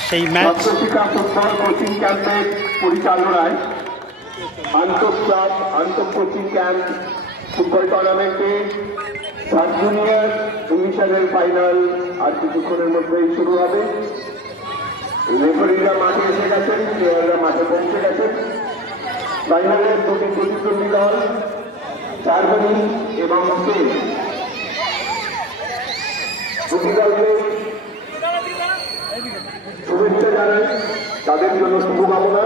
সেই ম্যাচ সপ্তশিখা ফুটবল কোচিং ক্যাম্পের পরিচালনায় আন্তঃক্লাব কোচিং ক্যাম্প ফুটবল টুর্নামেন্টে সাব জুনিয়র ডিভিশনের ফাইনাল আর কিছুক্ষণের মধ্যেই শুরু হবে। রেফারিরা মাঠে এসে গেছেন, প্লেয়াররা মাঠে পৌঁছে গেছেন। ফাইনালের দুটি প্রতিদ্বন্দ্বী দল জার্মানি এবং স্পেন। দুটি দলকে শুভেচ্ছা জানাই, তাদের জন্য শুভকামনা।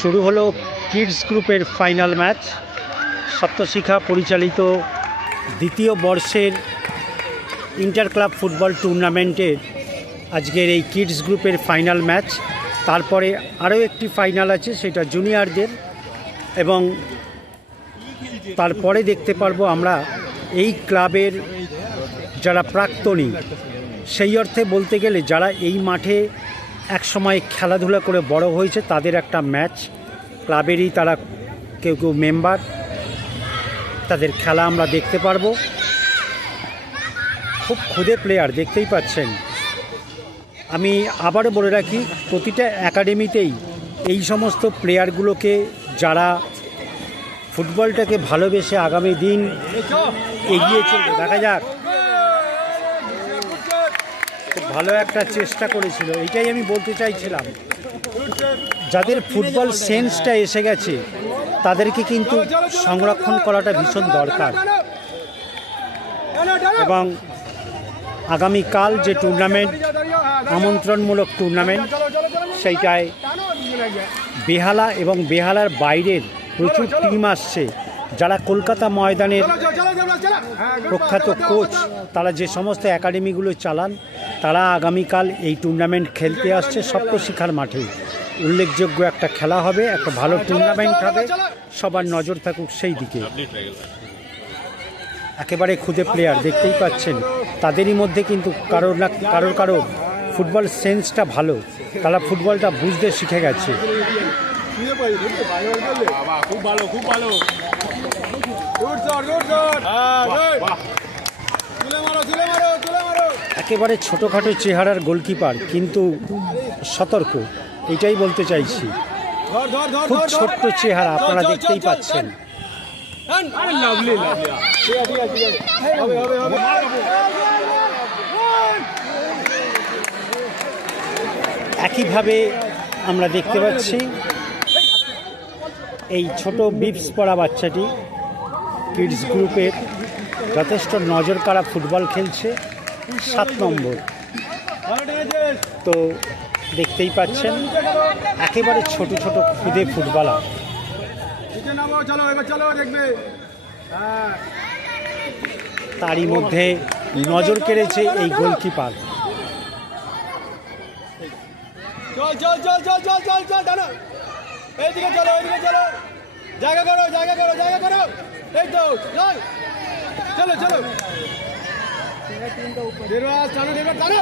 শুরু হলো কিডস গ্রুপের ফাইনাল ম্যাচ। সপ্তশিখা পরিচালিত দ্বিতীয় বর্ষের ইন্টার ক্লাব ফুটবল টুর্নামেন্টের আজকের এই কিডস গ্রুপের ফাইনাল ম্যাচ। তারপরে আরও একটি ফাইনাল আছে, সেটা জুনিয়রদের, এবং তারপরে দেখতে পারবো আমরা এই ক্লাবের যারা প্রাক্তনী, সেই অর্থে বলতে গেলে যারা এই মাঠে একসময় খেলাধুলা করে বড় হয়েছে, তাদের একটা ম্যাচ। ক্লাবেরই তারা কেউ কেউ মেম্বার, তাদের খেলা আমরা দেখতে পারবো। খুব ক্ষুদে প্লেয়ার, দেখতেই পাচ্ছেন। আমি আবারও বলে রাখি, প্রতিটা একাডেমিতেই এই সমস্ত প্লেয়ারগুলোকে, যারা ফুটবলটাকে ভালোবেসে আগামী দিন এগিয়ে চলবে, দেখা যাক। খুব ভালো একটা চেষ্টা করেছিল, এইটাই আমি বলতে চাইছিলাম। যাদের ফুটবল সেন্সটা এসে গেছে, তাদেরকে কিন্তু সংরক্ষণ করাটা ভীষণ দরকার। এবং আগামীকাল যে টুর্নামেন্ট, আমন্ত্রণমূলক টুর্নামেন্ট, সেইটায় বেহালা এবং বেহালার বাইরের প্রচুর টিম আসছে। যারা কলকাতা ময়দানের প্রখ্যাত কোচ, তারা যে সমস্ত একাডেমিগুলো চালান, তারা আগামীকাল এই টুর্নামেন্ট খেলতে আসছে সপ্তশিখার মাঠে। উল্লেখযোগ্য একটা খেলা হবে, একটা ভালো টুর্নামেন্ট হবে, সবার নজর থাকুক সেই দিকে। একেবারে ক্ষুদে প্লেয়ার, দেখতেই পাচ্ছেন। তাদেরই মধ্যে কিন্তু কারোর ফুটবল সেন্সটা ভালো, তারা ফুটবলটা বুঝতে শিখে গেছে। খুব ভালো, খুব ভালো। একেবারে ছোটোখাটো চেহারার গোলকিপার, কিন্তু সতর্ক, এটাই বলতে চাইছি। খুব ছোট্ট চেহারা, আপনারা দেখতেই পাচ্ছেন। একইভাবে আমরা দেখতে পাচ্ছি এই ছোট বিপস পড়া বাচ্চাটি কিডস গ্রুপের যথেষ্ট নজর কাড়া ফুটবল খেলছে, 7 নম্বর। তো দেখতেই পাচ্ছেন, একেবারে ছোট ছোট খুদে ফুটবলার। তারই মধ্যে নজর কেড়েছে এই গোলকিপার। চল চল চল চল চল চল চল টানো, এইদিকে চলো, এইদিকে চলো, জায়গা করো, জায়গা করো, জায়গা করো, এই তো চল, চলো চলো, দেরওয়াজ টানো, দেরওয়াজ টানো।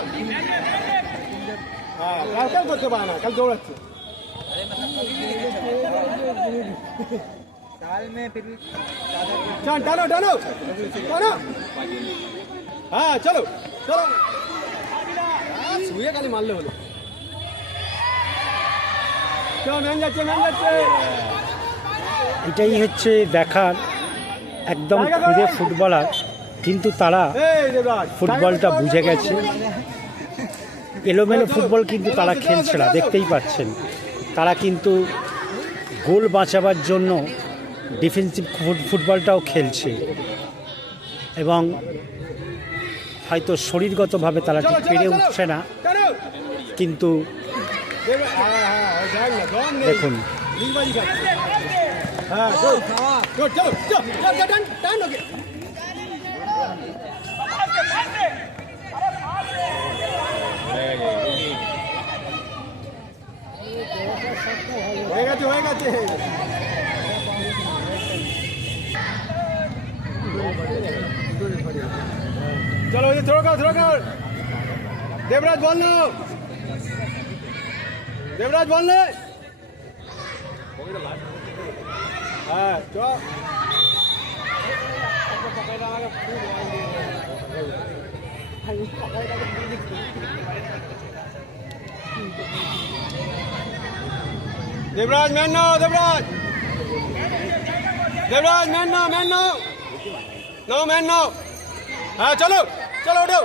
হ্যাঁ, কাল করতে পারে না, কাল দৌড়াচ্ছে। টানো টানো টানো, হ্যাঁ চলো চলো, শুয়ে খালি মারলে হলো। এটাই হচ্ছে দেখার, একদম খুদে ফুটবলার, কিন্তু তারা ফুটবলটা বুঝে গেছে। এলোমেলো ফুটবল কিন্তু তারা খেলছে না, দেখতেই পাচ্ছেন। তারা কিন্তু গোল বাঁচাবার জন্য ডিফেন্সিভ ফুটবলটাও খেলছে এবং হয়তো শরীরগতভাবে তারা ঠিক পেরে উঠছে না, কিন্তু দেখুন হয়ে গেছে চলো ওই থ্রো কর দেবরাজ বল না, দেবরাজ বল না, হ্যাঁ চল Devraj man no, Devraj man no no man no, हाँ चलो चलो उठो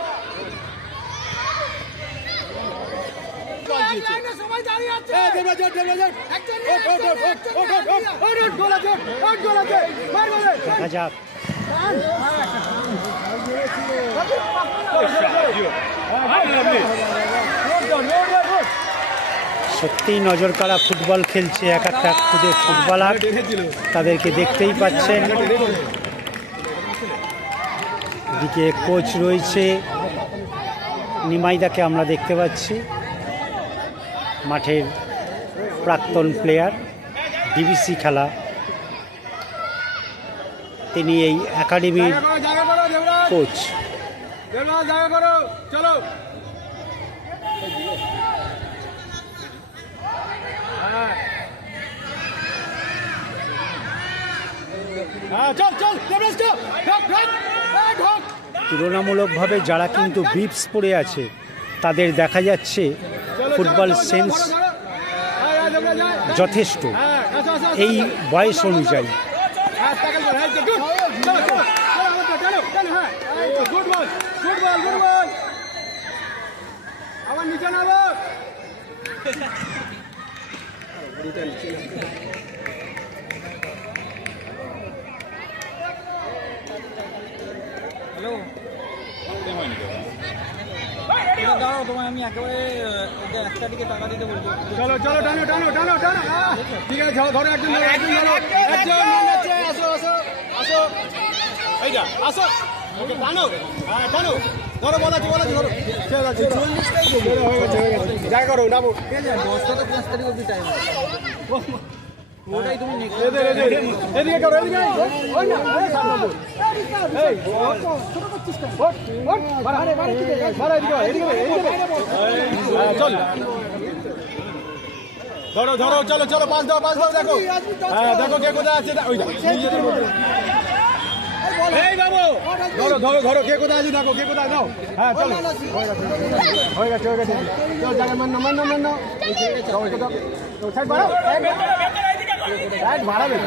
দেখা যাক সত্যিই নজর কাড়া ফুটবল খেলছে এক একটা খুদে ফুটবলার, তাদেরকে দেখতেই পাচ্ছেন। এদিকে কোচ রয়েছে নিমাইদাকে আমরা দেখতে পাচ্ছি, মাঠের প্রাক্তন প্লেয়ার, ডিবিসি খেলা, তিনি এই একাডেমির কোচ। চলো তুলনামূলকভাবে যারা কিন্তু বিপস পড়ে আছে তাদের দেখা যাচ্ছে ফুটবল সেন্স যথেষ্ট এই বয়স অনুযায়ী। আবার নিচে নামো, দাঁড়াও, তোমায় আমি একেবারে একটা দিকে টাকা দিতে বলবো। চলো চলো টানো টানো টানো টানো, ঠিক আছে ধরো একজন ধরো একজন ধরো একজন আসো আসো আসো এই যা আসো, ওকে টানো, হ্যাঁ টানো ধরো, বলাচ্ছি ধরো, ঠিক আছে যাই করো নামো, 10 থেকে 5 তারিখ অবধি টাইম ওটাই তুমি এদিকে করো, এদিকে ওই না সামনে বল, এই ছোট করছিস কেন, ওঠ ওঠ বাড়া এদিকে এদিকে চল ধরো ধরো চলো চলো, পাঁচ দাও দেখো, হ্যাঁ দেখো কে কোথায় আছে, ওই এই বাবু ধরো ধরো ধরো কে কোথায় আছে দেখো, কে কোথায় দাও, হ্যাঁ চলো হয়ে গেছে চল জায়গা মান্য সাইড বাড়াও, সাইড বাড়াবে,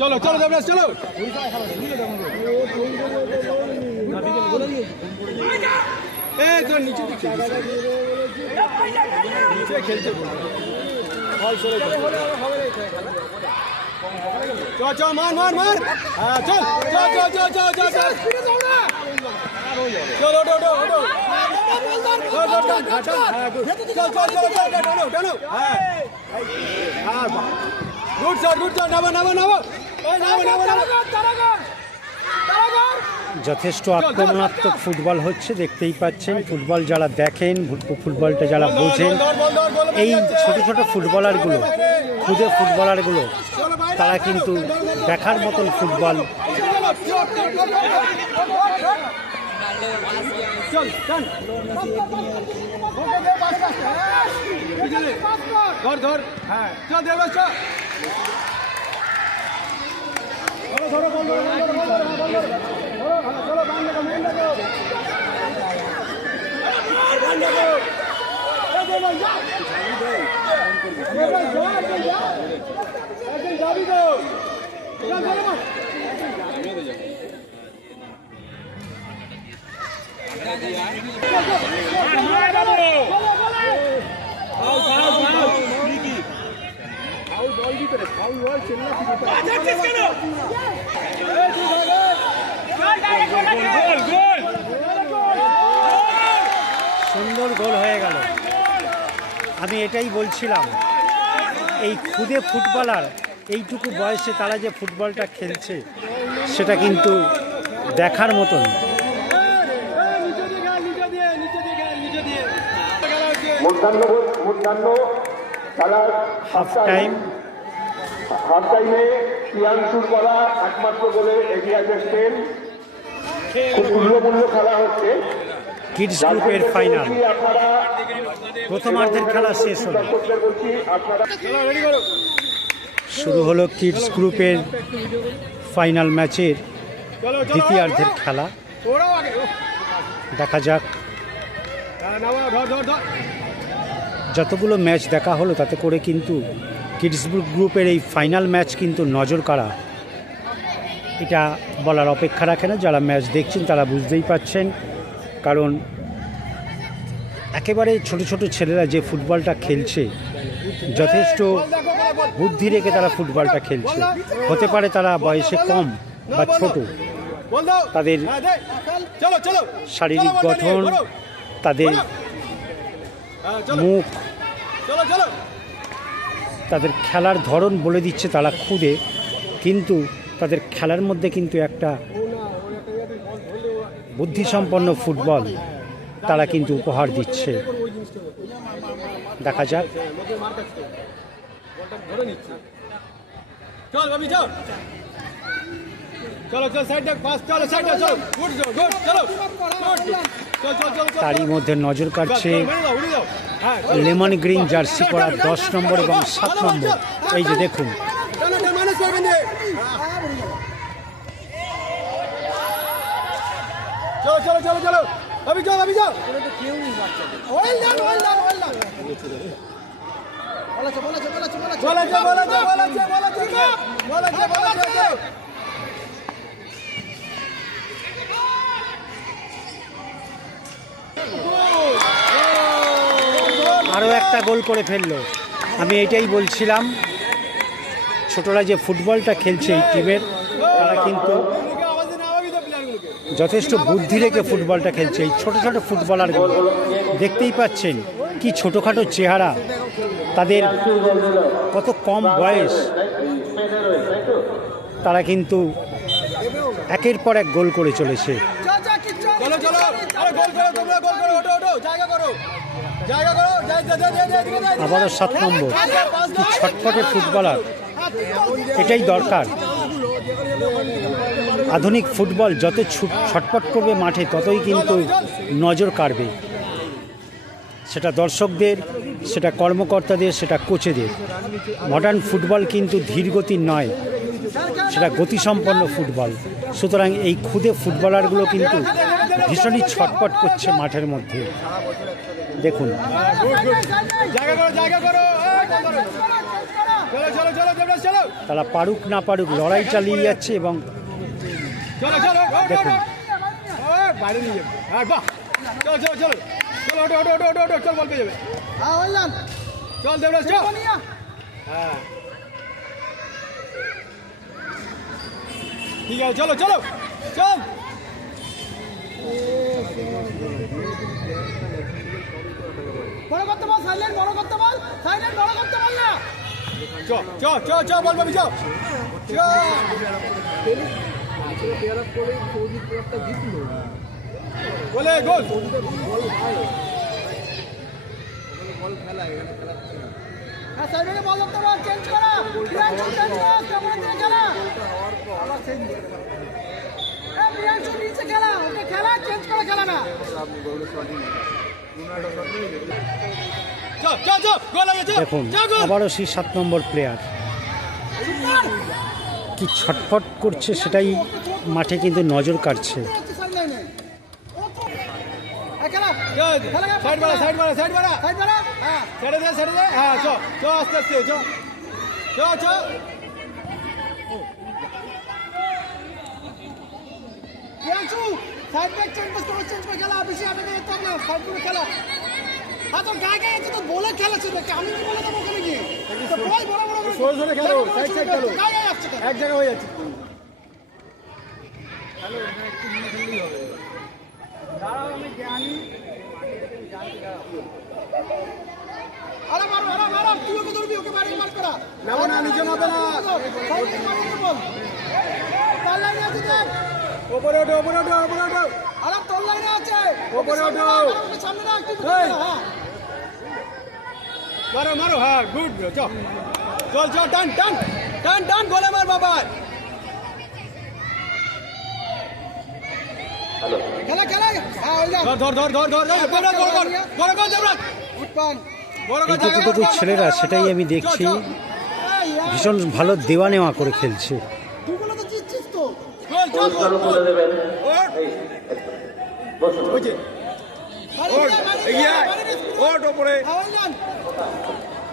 চলো চলো দেবরাজ চলো, এই তোর নিচে খেলতে চল মার হ্যাঁ চল গুড শট নামো যথেষ্ট আক্রমণাত্মক ফুটবল হচ্ছে, দেখতেই পাচ্ছেন। ফুটবল যারা দেখেন, ফুটবলটা যারা বোঝেন, এই ছোট ছোট ফুটবলারগুলো, খুদে ফুটবলারগুলো, তারা কিন্তু দেখার মতন ফুটবল ধর হ্যাঁ চল দেবরাজ চল, ধরো বন্ধ চলো যাবি তো বল দিতে সুন্দর গোল হয়ে গেল। আমি এটাই বলছিলাম, এই খুদে ফুটবলার এইটুকু বয়সে তারা যে ফুটবলটা খেলছে সেটা কিন্তু দেখার মতন। হাফ টাইম হাফ টাইমে প্রিয়াংশুর বলা একমাত্র গোলে এগিয়ে আছে স্পেন। খুব মূল্যমূল্য খেলা হচ্ছে। কিডস গ্রুপের ফাইনাল, প্রথমার্ধের খেলা শেষ হলো। শুরু হলো কিডস গ্রুপের ফাইনাল ম্যাচের দ্বিতীয়ার্ধের খেলা। দেখা যাক, যতগুলো ম্যাচ দেখা হলো তাতে করে কিন্তু কিডস গ্রুপের এই ফাইনাল ম্যাচ কিন্তু নজর কাড়া। এটা বলার অপেক্ষা রাখে না, যারা ম্যাচ দেখছেন তারা বুঝতেই পারছেন। কারণ একেবারে ছোট ছোট ছেলেরা যে ফুটবলটা খেলছে, যথেষ্ট বুদ্ধি রেখে তারা ফুটবলটা খেলছে। হতে পারে তারা বয়সে কম বা ছোট, তাদের শারীরিক গঠন, তাদের মুখ, তাদের খেলার ধরন বলে দিচ্ছে তারা খুদে, কিন্তু তাদের খেলার মধ্যে কিন্তু একটা বুদ্ধিসম্পন্ন ফুটবল তারা কিন্তু উপহার দিচ্ছে। দেখা যাক। তারই মধ্যে নজর কাটছে লেমন গ্রিন জার্সি পরা 10 নম্বর এবং 7 নম্বর। এই যে দেখুন, চলো চলো চলো চলো, अभी जाओ अभी जाओ। আরও একটা গোল করে ফেললো। আমি এটাই বলছিলাম, ছোটরা যে ফুটবলটা খেলছে এই টিমের, তারা কিন্তু যথেষ্ট বুদ্ধি রেখে ফুটবলটা খেলছে। এই ছোট ছোট ফুটবলারগুলো দেখতেই পাচ্ছেন কি ছোটোখাটো চেহারা, তাদের কত কম বয়স, তারা কিন্তু একের পর এক গোল করে চলেছে। আবারও 7 নম্বর, কি ছটফটে ফুটবলার, এটাই দরকার। আধুনিক ফুটবল যত ছটফট করবে মাঠে, ততই কিন্তু নজর কাড়বে, সেটা দর্শকদের, সেটা কর্মকর্তাদের, সেটা কোচেদের। মডার্ন ফুটবল কিন্তু ধীরগতির নয়, সেটা গতিসম্পন্ন ফুটবল। সুতরাং এই খুদে ফুটবলারগুলো কিন্তু ভীষণই ছটফট করছে মাঠের মধ্যে। দেখুন, তারা পারুক না পারুক লড়াই চালিয়ে যাচ্ছে। এবং দেখুন, ঠিক আছে, চলো চলো চল। বড় করতে বল, সাইলেন্ট বড় করতে বল, সাইলেন্ট বড় করতে বল না। চ চ চ চ বল বাবি, চ চ। বলে গোল। হ্যাঁ, সাইডে বল করতে বল, চেঞ্জ করা, প্রিয়াংশু চেঞ্জ করা, কেমন দিয়ে খেলা। এই প্রিয়াংশু নিচে খেলা, ওকে খেলা, চেঞ্জ করে খেলা না। দেখুন আবারও সেই 7 নম্বর প্লেয়ার কি ছটফট করছে, সেটাই মাঠে কিন্তু নজর কাটছে। হ্যাঁ তোর গায়ে গায়ে আছে তো বলে খেলাচ্ছে দেখে আমি কি বলে দেবো ওখানে গিয়ে তো বল বড় বড় সরে সরে খেলো সাইড সাইড খেলো গায়ে গায়ে আসছে এক জায়গায় হয়ে যাচ্ছে হ্যালো একটু নিয়ে খেললেই হবে দাঁড়াও আমি জানি আরে মারো মারো মারো তুই ওকে ধরবি ওকে মারি মার করা না না নিচে মারবে না বল তার লাইনে আছে দেখ উপরে ওঠো উপরে ওঠো উপরে ওঠো আরে তোর লাইনে আছে উপরে ওঠো সামনে না একটু হ্যাঁ মারো মারো হ্যাঁ গুড চল চল চল টান টান টান টান গোলে মার বাবা খেলা খেলা হ্যাঁ ওই যা ধর ধর ধর ধর ধর বড় গোল গোল বড় গোল দেবরাজ উঠপান বড় গোল এই দুটো ছেলেরা সেটাই আমি দেখছি ভীষণ ভালো দেওয়া নেওয়া করে খেলছে। তুইগুলো তো জিতছিস তো গোল চল পুরস্কার বলে দেবেন বসুন ওইছে ওট এগিয়ে ওট উপরে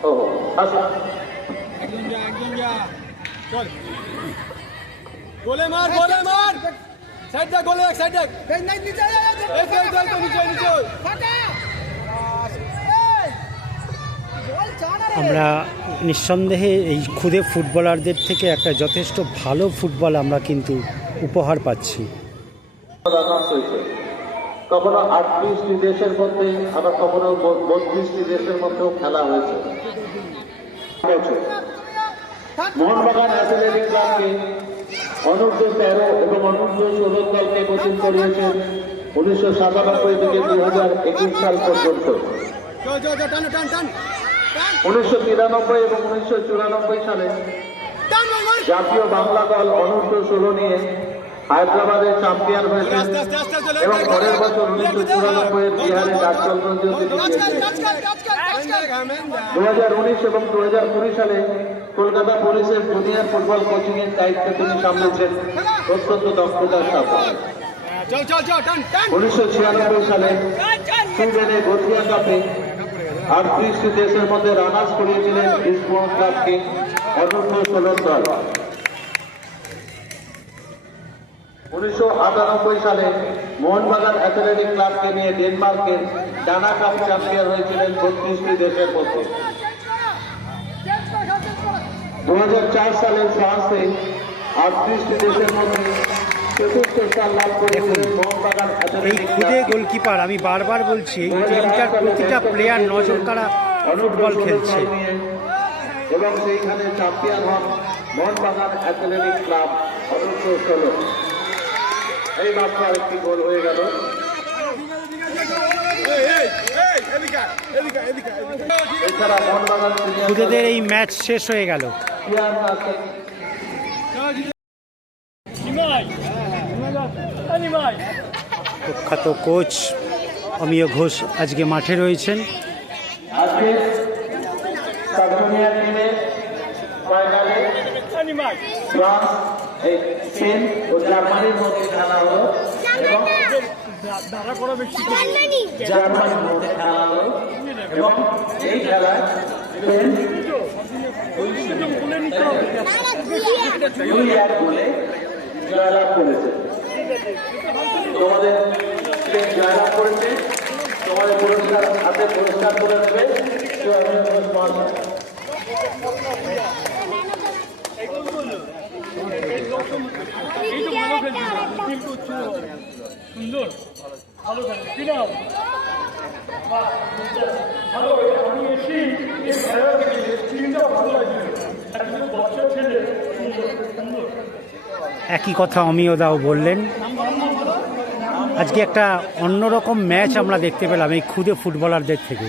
ও আসুন একদম যা চল গোলে মার সাইড দা গোলে এক সাইড দা এই নাই নিচে এই চল তো নিচে নিচে ফাটা গোল চানা রে আমরা নিঃসন্দেহে এই খুদে ফুটবলারদের থেকে একটা যথেষ্ট ভালো ফুটবল আমরা কিন্তু উপহার পাচ্ছি। রানার্স হয়েছে কখনো 38টি দেশের মধ্যে আবার কখনো 32টি দেশের মধ্যেও খেলা হয়েছে মোহনবাগান অ্যাথলেটিক ক্লাবকে অনূর্ধ্ব 13 এবং অনূর্ধ্ব 16 দলকে কোচিং করিয়েছেন 1997 থেকে 2021 সাল পর্যন্ত। চল চল টান টান টান 1993 এবং 1994 সালে টান মার জাতীয় বাংলা দল অনূর্ধ্ব 16 নিয়ে হায়দ্রাবাদে চ্যাম্পিয়ন হয়েছে আস্তে আস্তে আস্তে চলে এবং পরের বছর 1994 বিহারে ডাকচলগঞ্জ কাজ কর 2019 এবং 2020 সালে কলকাতা পুলিশের জুনিয়র ফুটবল কোচিং এর দায়িত্ব তিনি সামলেছেন অত্যন্ত দক্ষতার সাথে। চল চল চল টান টান 1996 সালে সুইডেনে গোথিয়া কাপে 38টি দেশের মধ্যে রানার্স করিয়েছিলেন ইস্টবোর্ন ক্লাবকে অনূর্ধ্ব 16 দল। 1998 সালে মোহনবাগান অ্যাথলেটিক ক্লাবকে নিয়ে ডেনমার্কের ডানা কাপ চ্যাম্পিয়ন হয়েছিলেন 32টি দেশের মধ্যে। 2004 সালে ফ্রান্সে 38টি দেশের মধ্যে চতুর্থ স্থান লাভ করেছিলেন মোহনবাগান এই অ্যাথলেটিক খুদে ক্লাব। গোলকিপার আমি বারবার বলছি এই টিমটার প্রতিটা প্লেয়ার নজর কাড়া ফুটবল খেলছে। এবং সেইখানে চ্যাম্পিয়ন হন মোহনবাগান অ্যাথলেটিক ক্লাব অনূর্ধ্ব 16। এই মাত্র আরেকটি গোল হয়ে গেল। এছাড়া মোহনবাগান খুদেদের এই ম্যাচ শেষ হয়ে গেল। প্রখ্যাত কোচ অমিয় ঘোষ আজকে মাঠে রয়েছেন। আজকে সাতজনিয়া টিমে ফাইনালে ফ্রান্স স্পেন ও জার্মানির মধ্যে খেলা হলো এবং জার্মানির মধ্যে খেলা হলো এবং এই খেলায় স্পেন 2-1 গোলে জয়লাভ করেছে। তোমাদের স্পেন জয়লাভ করেছে। তোমাদের পুরস্কার হাতে পুরস্কার করে দেবে সুন্দর ভালো খেলে কি নাম ভালো আমি এসি টিমটা ভালো লাগছে বছর ছেলে সুন্দর একই কথা অমিয়দাও বললেন। আজকে একটা অন্যরকম ম্যাচ আমরা দেখতে পেলাম এই খুদে ফুটবলারদের থেকে।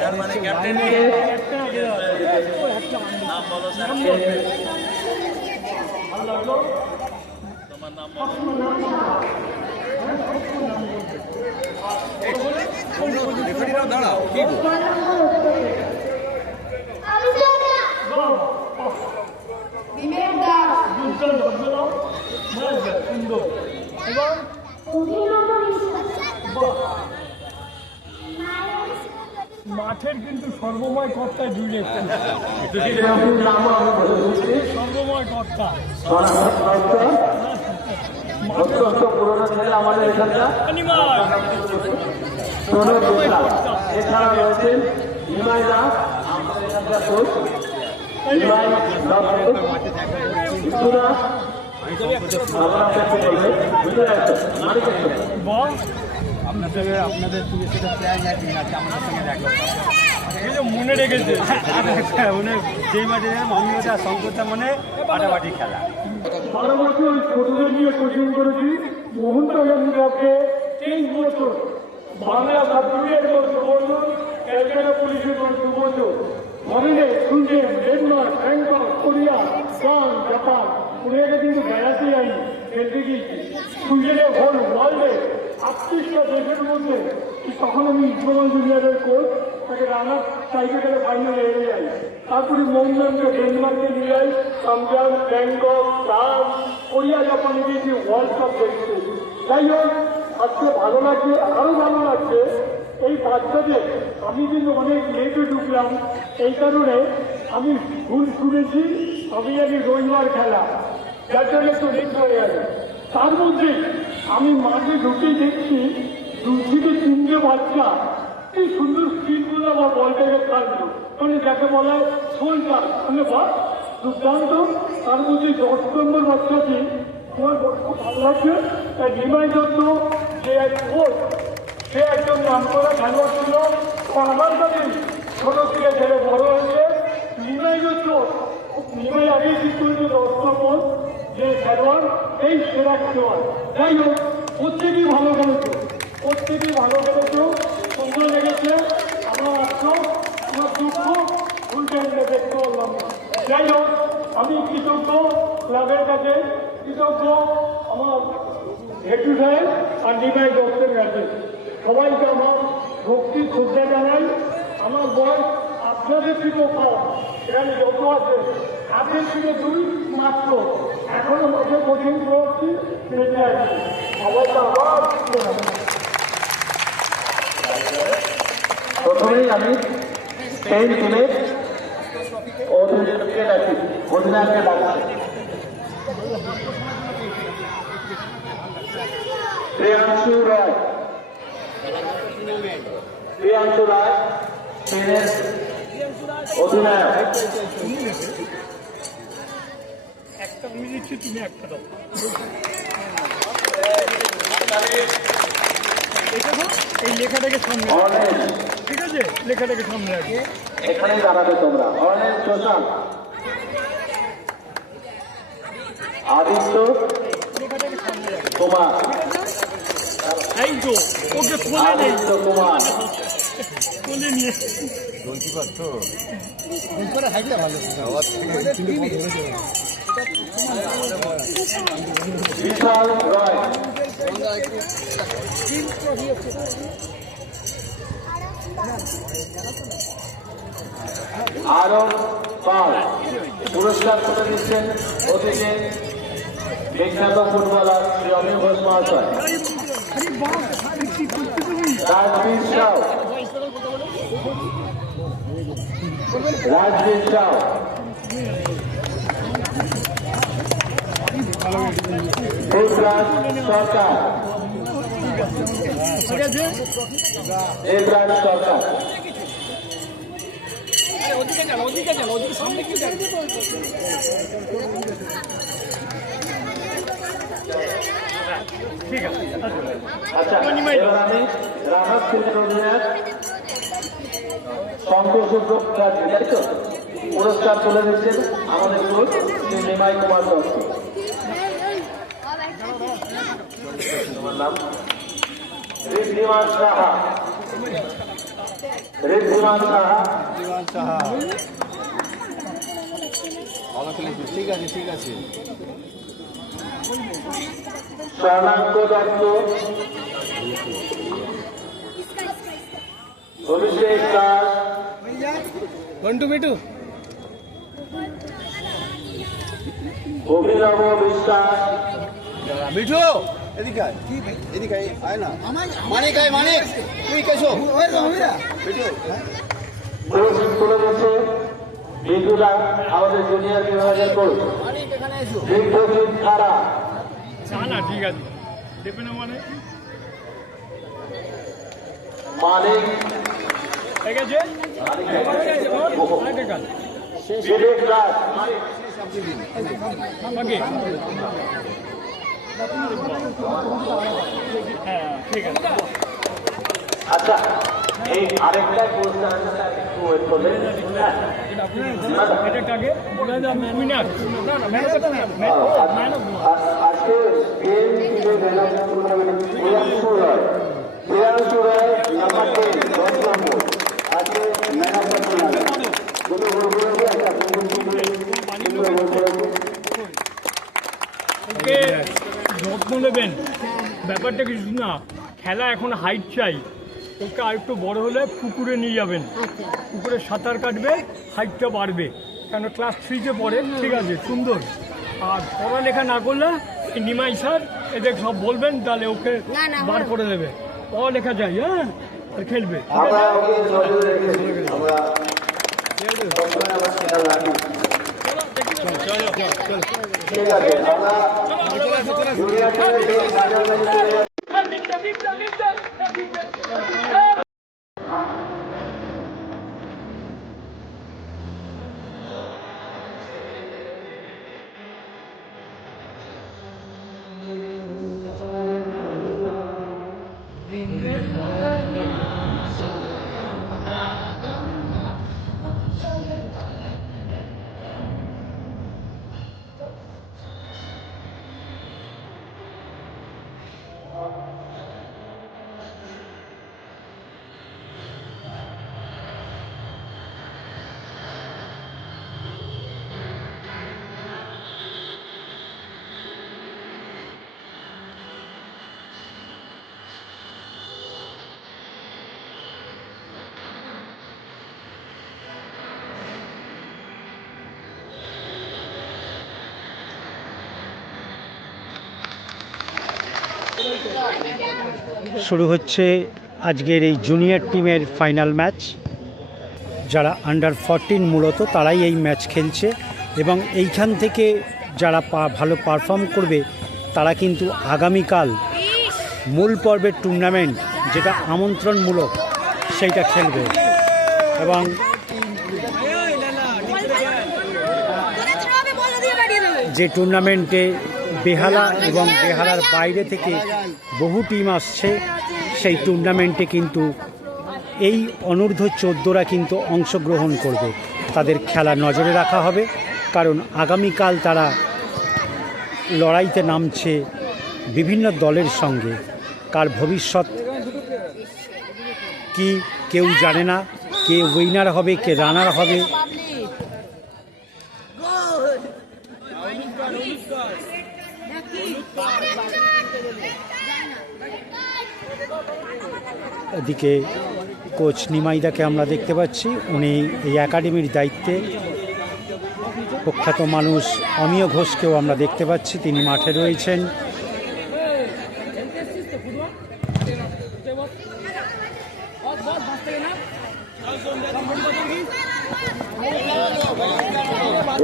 জার্মানি ক্যাপ্টেন নাম বলো স্যার তোমার নাম বলো রেফারিরাও দাঁড়াও কি সুন্দর এবং মাঠের কিন্তু সর্বময় কর্তায় জুড়ে সর্বময় কর্তা আমাদের এখানকার সোনু বিপ্লব। এছাড়া রয়েছেন নিমাই দাস, আমাদের এখানকার কোচ নিমাই দাস, ইস্তুরা মনে রেখেছে যেই মাঠে আমি ওটা সংকটটা মানে পাটাপাটি খেলা। 12 বছর ছোটদের নিয়ে কোচিং করেছি, মোহনবাগান বিভাগকে 23 বছর, বাংলা সার্টিফিকেট সুবর্ণ, ক্যালকাটা পুলিশের সুবর্ণ, মরিনে, Sweden, Denmark, Bangkok, Korea, France, Japan, পুরুলিয়াকে কিন্তু বেড়াতে যায়নি, খেলতে গিয়েছি। সুইডেনে হোল ওয়ার্ল্ডে 38টা দেশের মধ্যে তখন আমি ইসলামাল জুনিয়রের কোচ, তাকে রানার সাইকেলের ফাইনালে এড়ে যাই। তারপরে মোহনবাগানকে ডেনমার্কে নিয়ে যাই, পাঞ্জাব, ব্যাংকক, ফ্রান্স, কোরিয়া, জাপানে গিয়েছি ওয়ার্ল্ড কাপ দেখতে। যাই হোক, আজকে ভালো লাগছে, আরও ভালো লাগছে এই বাচ্চাদের। আমি কিন্তু অনেক লেটে ঢুকলাম, এই কারণে আমি ভুল শুনেছি, আমি জানি রবিবার খেলা, যার জন্য একটু লেট হয়ে গেছে। তার মধ্যে আমি মাঠে ঢুকেই দেখছি 2 থেকে 3টে বাচ্চা এই সুন্দর স্কিলগুলো আমার বলটাকে কাটল, মানে যাকে বলা হয় সোলজার, মানে বা দুর্দান্ত। তার মধ্যে 10 নম্বর বাচ্চাটি আমার খুব ভালো লাগছে। তাই নিমাই দত্ত যে এক কোচ, সে একজন নামকরা খেলোয়াড় ছিল, আমার কাছে ছোট থেকে ছেলে বড় হয়েছে। নিমাই দত্ত, নিমাই আগেই ঠিক করেছে 10 নম্বর যে খেলোয়াড় এই সেরা খেলোয়াড়। যাই হোক, প্রত্যেকেই ভালো খেলেছে, প্রত্যেকেই ভালো খেলেছে, সুন্দর লেগেছে। আমার আত্ম, আমার দুঃখ উল্টে দেখতে পারলাম না। যাই হোক, আমি কৃতজ্ঞ ক্লাবের কাছে, কৃতজ্ঞ আমার হেটু সাহেব আর নিমাই দত্তের কাছে। সবাইকে আমার ভক্তি শ্রদ্ধা জানাই। আমার বয়স আপনাদের থেকে কম, এখানে যত আছে হাতের থেকে 2 মাত্র, এখনো মাঠে কোচিং করছি, বেঁচে আছি। সবাইকে আবার প্রথমেই আমি স্পেন টিমের অধিনায়ককে ডাকি, অধিনায়ককে ডাকছি। প্রিয়াংশু রায়, প্রিয়াংশু রায় স্পেনের অধিনায়ক। একটা আমি দিচ্ছি, তুমি একটা দাও। এই লেখাটাকে সামনে, ঠিক আছে, লেখাটাকে সামনে রাখবে, এখানেই দাঁড়াবে তোমরা। অর্ণেশ প্রশান্ত, আদিত্য কুমার, এই তো ওকে কোলে নেই, আদিত্য কুমার, কোলে নিয়ে বিশাল রয়, আরব পাল। পুরস্কার তুলে দিচ্ছেন অতীতে বিখ্যাত ফুটবলার শ্রী অমিয় ঘোষ মহাশয়। রাজবীর সাউ, রাজবীর সাউ, দেবরাজ সরকার, দেবরাজ সরকার। আচ্ছা, এবার আমি রাহাত সিংহের অধিনায়ক শঙ্কর সূত্র, তাই তো পুরস্কার তুলে দিচ্ছেন আমাদের কোচ শ্রী নিমাই কুমার দত্ত। তোমার নাম? ঋদ্ধিমান সাহা, ঋদ্ধিমান সাহা, ঠিক আছে, ঠিক আছে। স্বর্ণাঙ্ক দত্ত, অভিষেক দাস, ঘন্টু মিটু, অভিনব বিশ্বাস, মিঠু এদিকে আয়, এদিকে আয় না, মানিক আয়, মানিক তুই কেছো মিঠু। পুরস্কার তুলে দিচ্ছে বিন্দুদা, আমাদের জুনিয়র বিভাগের কোচ। বিশ্বজিৎ খাড়া, না ঠিক আছে, দেবে না মানে মালিক ঠিক আছে বিবেক রাজ ওকে হ্যাঁ ঠিক আছে আচ্ছা এই আরেকটা পুরস্কার আছে স্যার, একটু ওয়েট করবেন। হ্যাঁ। এটা আগে উইনার আজকে গেম টিমে ব্যানার টুর্নামেন্ট প্রিয়াংশু রয় নাম্বার 10 10 নম্বর আজকে ম্যান অফ দ্য টুর্নামেন্ট দুটো গোল করেছে, একটা ওকে যত্ন নেবেন, ব্যাপারটা কিছু না, খেলা এখন হাইট চাই, ওকে আর একটু বড় হলে পুকুরে নিয়ে যাবেন, পুকুরে সাঁতার কাটবে, হাইটটা বাড়বে, কেন ক্লাস 3-তে পড়ে, ঠিক আছে সুন্দর। আর পড়ালেখা না করলে নিমাই স্যার এদের সব বলবেন, তাহলে ওকে বার করে দেবে, পড়ালেখা চাই, হ্যাঁ আর খেলবে। আমরা ওকে নজরে রেখেছি, আমরা সবসময় আমরা খেয়াল রাখি। ঠিক আছে, আমরা জুনিয়র টিমের যে ফাইনাল ম্যাচে চলে যাচ্ছি। শুরু হচ্ছে আজকের এই জুনিয়র টিমের ফাইনাল ম্যাচ। যারা আন্ডার 14 মূলত তারাই এই ম্যাচ খেলছে, এবং এইখান থেকে যারা ভালো পারফর্ম করবে তারা কিন্তু আগামীকাল মূল পর্বের টুর্নামেন্ট যেটা আমন্ত্রণমূলক সেইটা খেলবে। এবং যে টুর্নামেন্টে বেহালা এবং বেহালার বাইরে থেকে বহু টিম আসছে, সেই টুর্নামেন্টে কিন্তু এই অনূর্ধ্ব 14রা কিন্তু অংশগ্রহণ করবে। তাদের খেলা নজরে রাখা হবে, কারণ আগামীকাল তারা লড়াইতে নামছে বিভিন্ন দলের সঙ্গে। কার ভবিষ্যৎ কি কেউ জানে না, কে উইনার হবে, কে রানার হবে। এদিকে কোচ নিমাইদাকে আমরা দেখতে পাচ্ছি, উনি এই একাডেমির দায়িত্বে। প্রখ্যাত মানুষ অমিয় ঘোষকেও আমরা দেখতে পাচ্ছি, তিনি মাঠে রয়েছেন।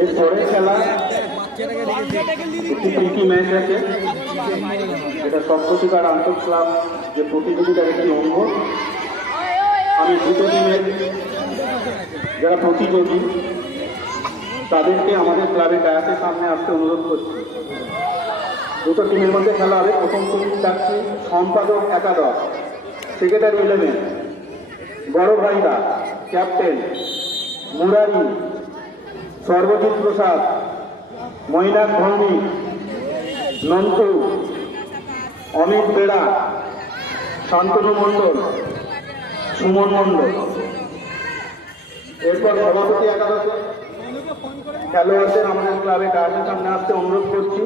এরপরে খেলা একটি প্রীতি ম্যাচ আছে, এটা সপ্তশিকার আন্তঃ ক্লাব যে প্রতিযোগিতার একটি অঙ্গ। আমি দুটো টিমের যারা প্রতিযোগী তাদেরকে আমাদের ক্লাবের ডায়াসের সামনে আসতে অনুরোধ করছি। দুটো টিমের মধ্যে খেলা হবে। প্রথম টিম থাকছে সম্পাদক একাদশ, সেক্রেটারি 11, বড় ভাইরা, ক্যাপ্টেন মুরারি, সর্বজিৎ প্রসাদ, মৈনাক ভৌমিক, নন্তু, অমিত বেড়া, শান্তনু মণ্ডল, সুমন মণ্ডল। এরপর সভাপতি একাদশে খেলোয়াড়দের আমাদের ক্লাবে ডায়াসের সামনে আসতে অনুরোধ করছি।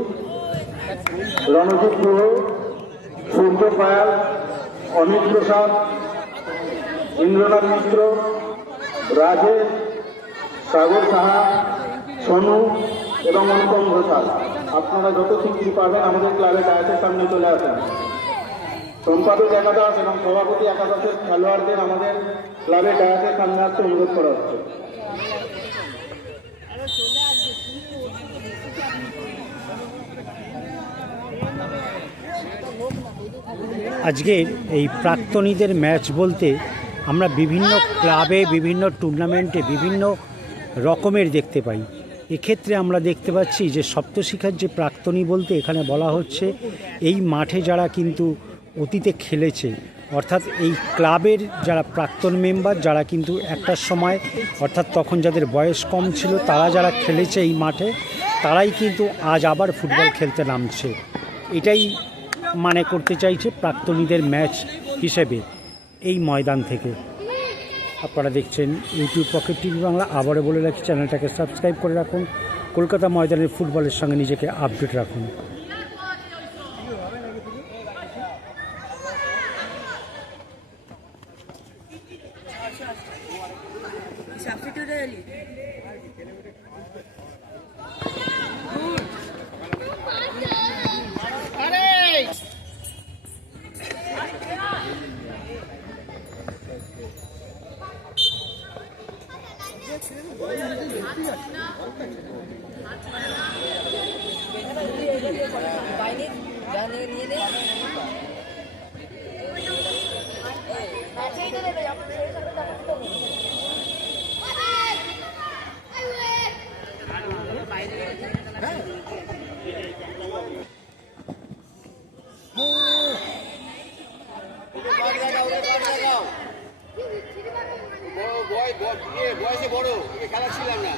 রণজিৎ গুহ, সূর্য পায়াল, অমিত প্রসাদ, ইন্দ্রনাথ মিত্র, রাজেশ, সাগর সাহা, সোনু এবং অনুপম ঘোষাল। আপনারা যত শিগগির পাবেন আমাদের ক্লাবে ডায়াসের সামনে চলে আসেন। সম্পাদক একাদশ এবং সভাপতি একাদশের খেলোয়াড়দের আমাদের ক্লাবে ডায়াসের সামনে আসতে অনুরোধ করা হচ্ছে। আজকের এই প্রাক্তনীদের ম্যাচ বলতে আমরা বিভিন্ন ক্লাবে, বিভিন্ন টুর্নামেন্টে বিভিন্ন রকমের দেখতে পাই। এক্ষেত্রে আমরা দেখতে পাচ্ছি যে সপ্তশিখার যে প্রাক্তনী বলতে এখানে বলা হচ্ছে এই মাঠে যারা কিন্তু অতীতে খেলেছে, অর্থাৎ এই ক্লাবের যারা প্রাক্তন মেম্বার, যারা কিন্তু একটার সময় অর্থাৎ তখন যাদের বয়স কম ছিল, তারা যারা খেলেছে এই মাঠে, তারাই কিন্তু আজ আবার ফুটবল খেলতে নামছে। এটাই মানে করতে চাইছে প্রাক্তনীদের ম্যাচ হিসেবে এই ময়দান থেকে। আপনারা দেখছেন ইউটিউব পকেট টিভি বাংলা। আবারও বলে রাখি, চ্যানেলটাকে সাবস্ক্রাইব করে রাখুন। কলকাতা ময়দানের ফুটবলের সঙ্গে নিজেকে আপডেট রাখুন। বয়সে বড়, খেলা ছিলাম না।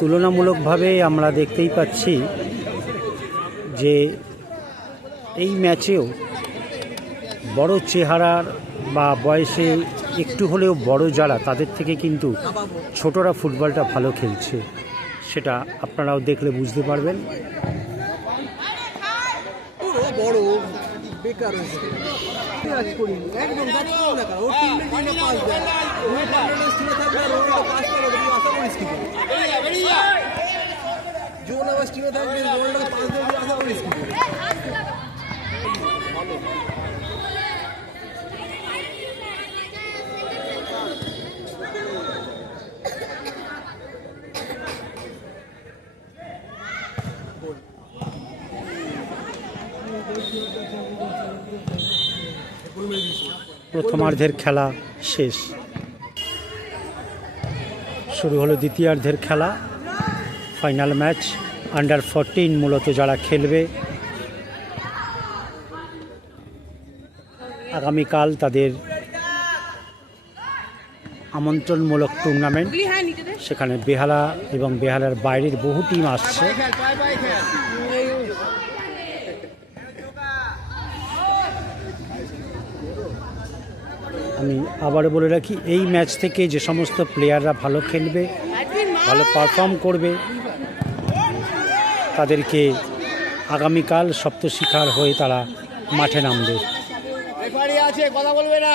তুলনামূলকভাবে আমরা দেখতেই পাচ্ছি যে এই ম্যাচেও বড় চেহারার বা বয়সে একটু হলেও বড় যারা, তাদের থেকে কিন্তু ছোটরা ফুটবলটা ভালো খেলছে, সেটা আপনারাও দেখলে বুঝতে পারবেন। বড় বেকার হয়েছে একদম ওর টিমের জন্য পাস দেয়, ওই কনফিডেন্স ছিল থাকবে আর ওরা পাস করে তুমি আশা করিস কি করে? জোন আবার টিমে থাকবে, জোনটাকে পাস দেবে আশা করিস কি করে? প্রথমার্ধের খেলা শেষ, শুরু হলো দ্বিতীয়ার্ধের খেলা। ফাইনাল ম্যাচ আন্ডার 14 মূলত যারা খেলবে, আগামীকাল তাদের আমন্ত্রণমূলক টুর্নামেন্ট, সেখানে বেহালা এবং বেহালার বাইরের বহু টিম আসছে। আমি আবারও বলে রাখি, এই ম্যাচ থেকে যে সমস্ত প্লেয়াররা ভালো খেলবে, ভালো পারফর্ম করবে, তাদেরকে আগামীকাল সপ্তশিখার হয়ে তারা মাঠে নামবে। আছে, কথা বলবে না।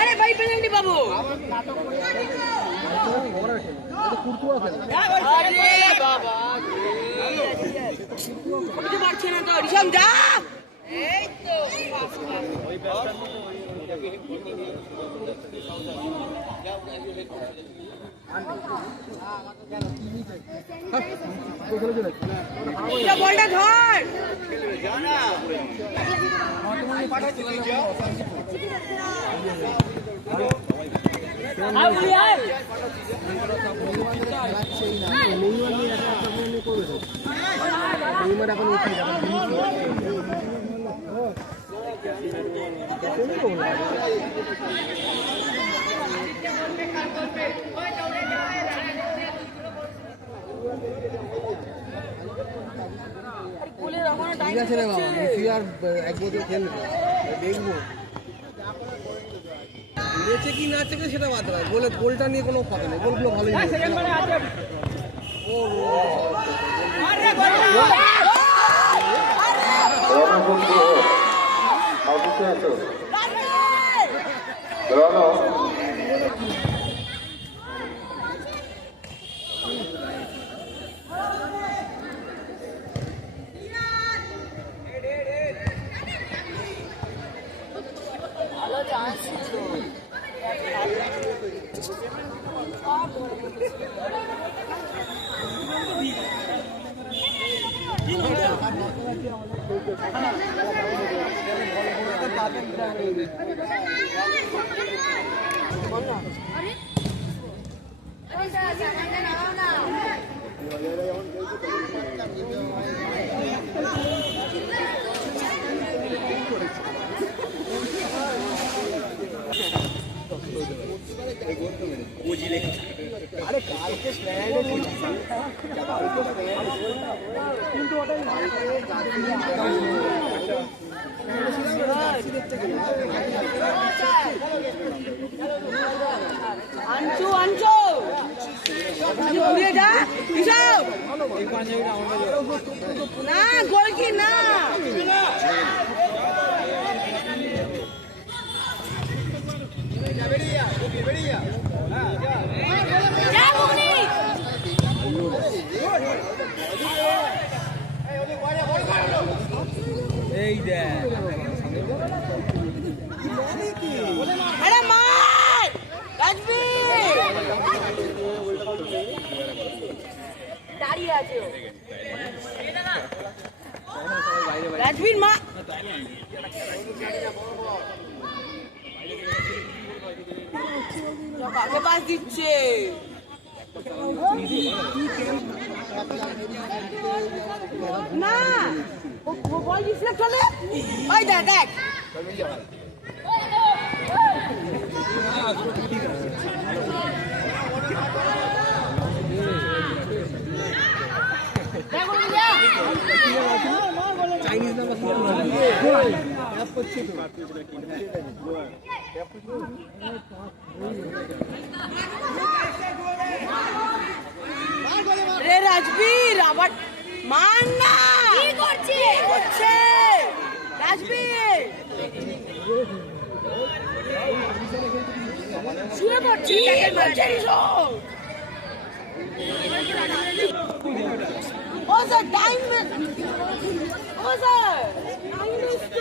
আরে ভাই পেলেন বাবু, পারছে না তো ঋষম যা। এই তো বলটা ধর ঠিক আছে রে বাবা, তুই আর এক বছর খেলবে, দেখবো নেচে কি না চেকে সেটা বাদ দেয়। গোলটা নিয়ে কোনো কথা নেই, গোলগুলো ভালোই আনছো আনছো ঘুরে যা হিসাব না গোল কি না এই দেখ আরে মার রাজবীর দাঁড়িয়ে আছে ও। রাজবীর মা কাকে পাস দিচ্ছে না ও বল রিফ্লেক্ট হলে ওই দেখ দেখ চাইনিজ নাম্বার করছে রে রাজবীর আবার মান না কি করছে রাজবীর শুয়ে পড়ছি ও স্যার টাইম ও স্যার টাইম ওয়েস্ট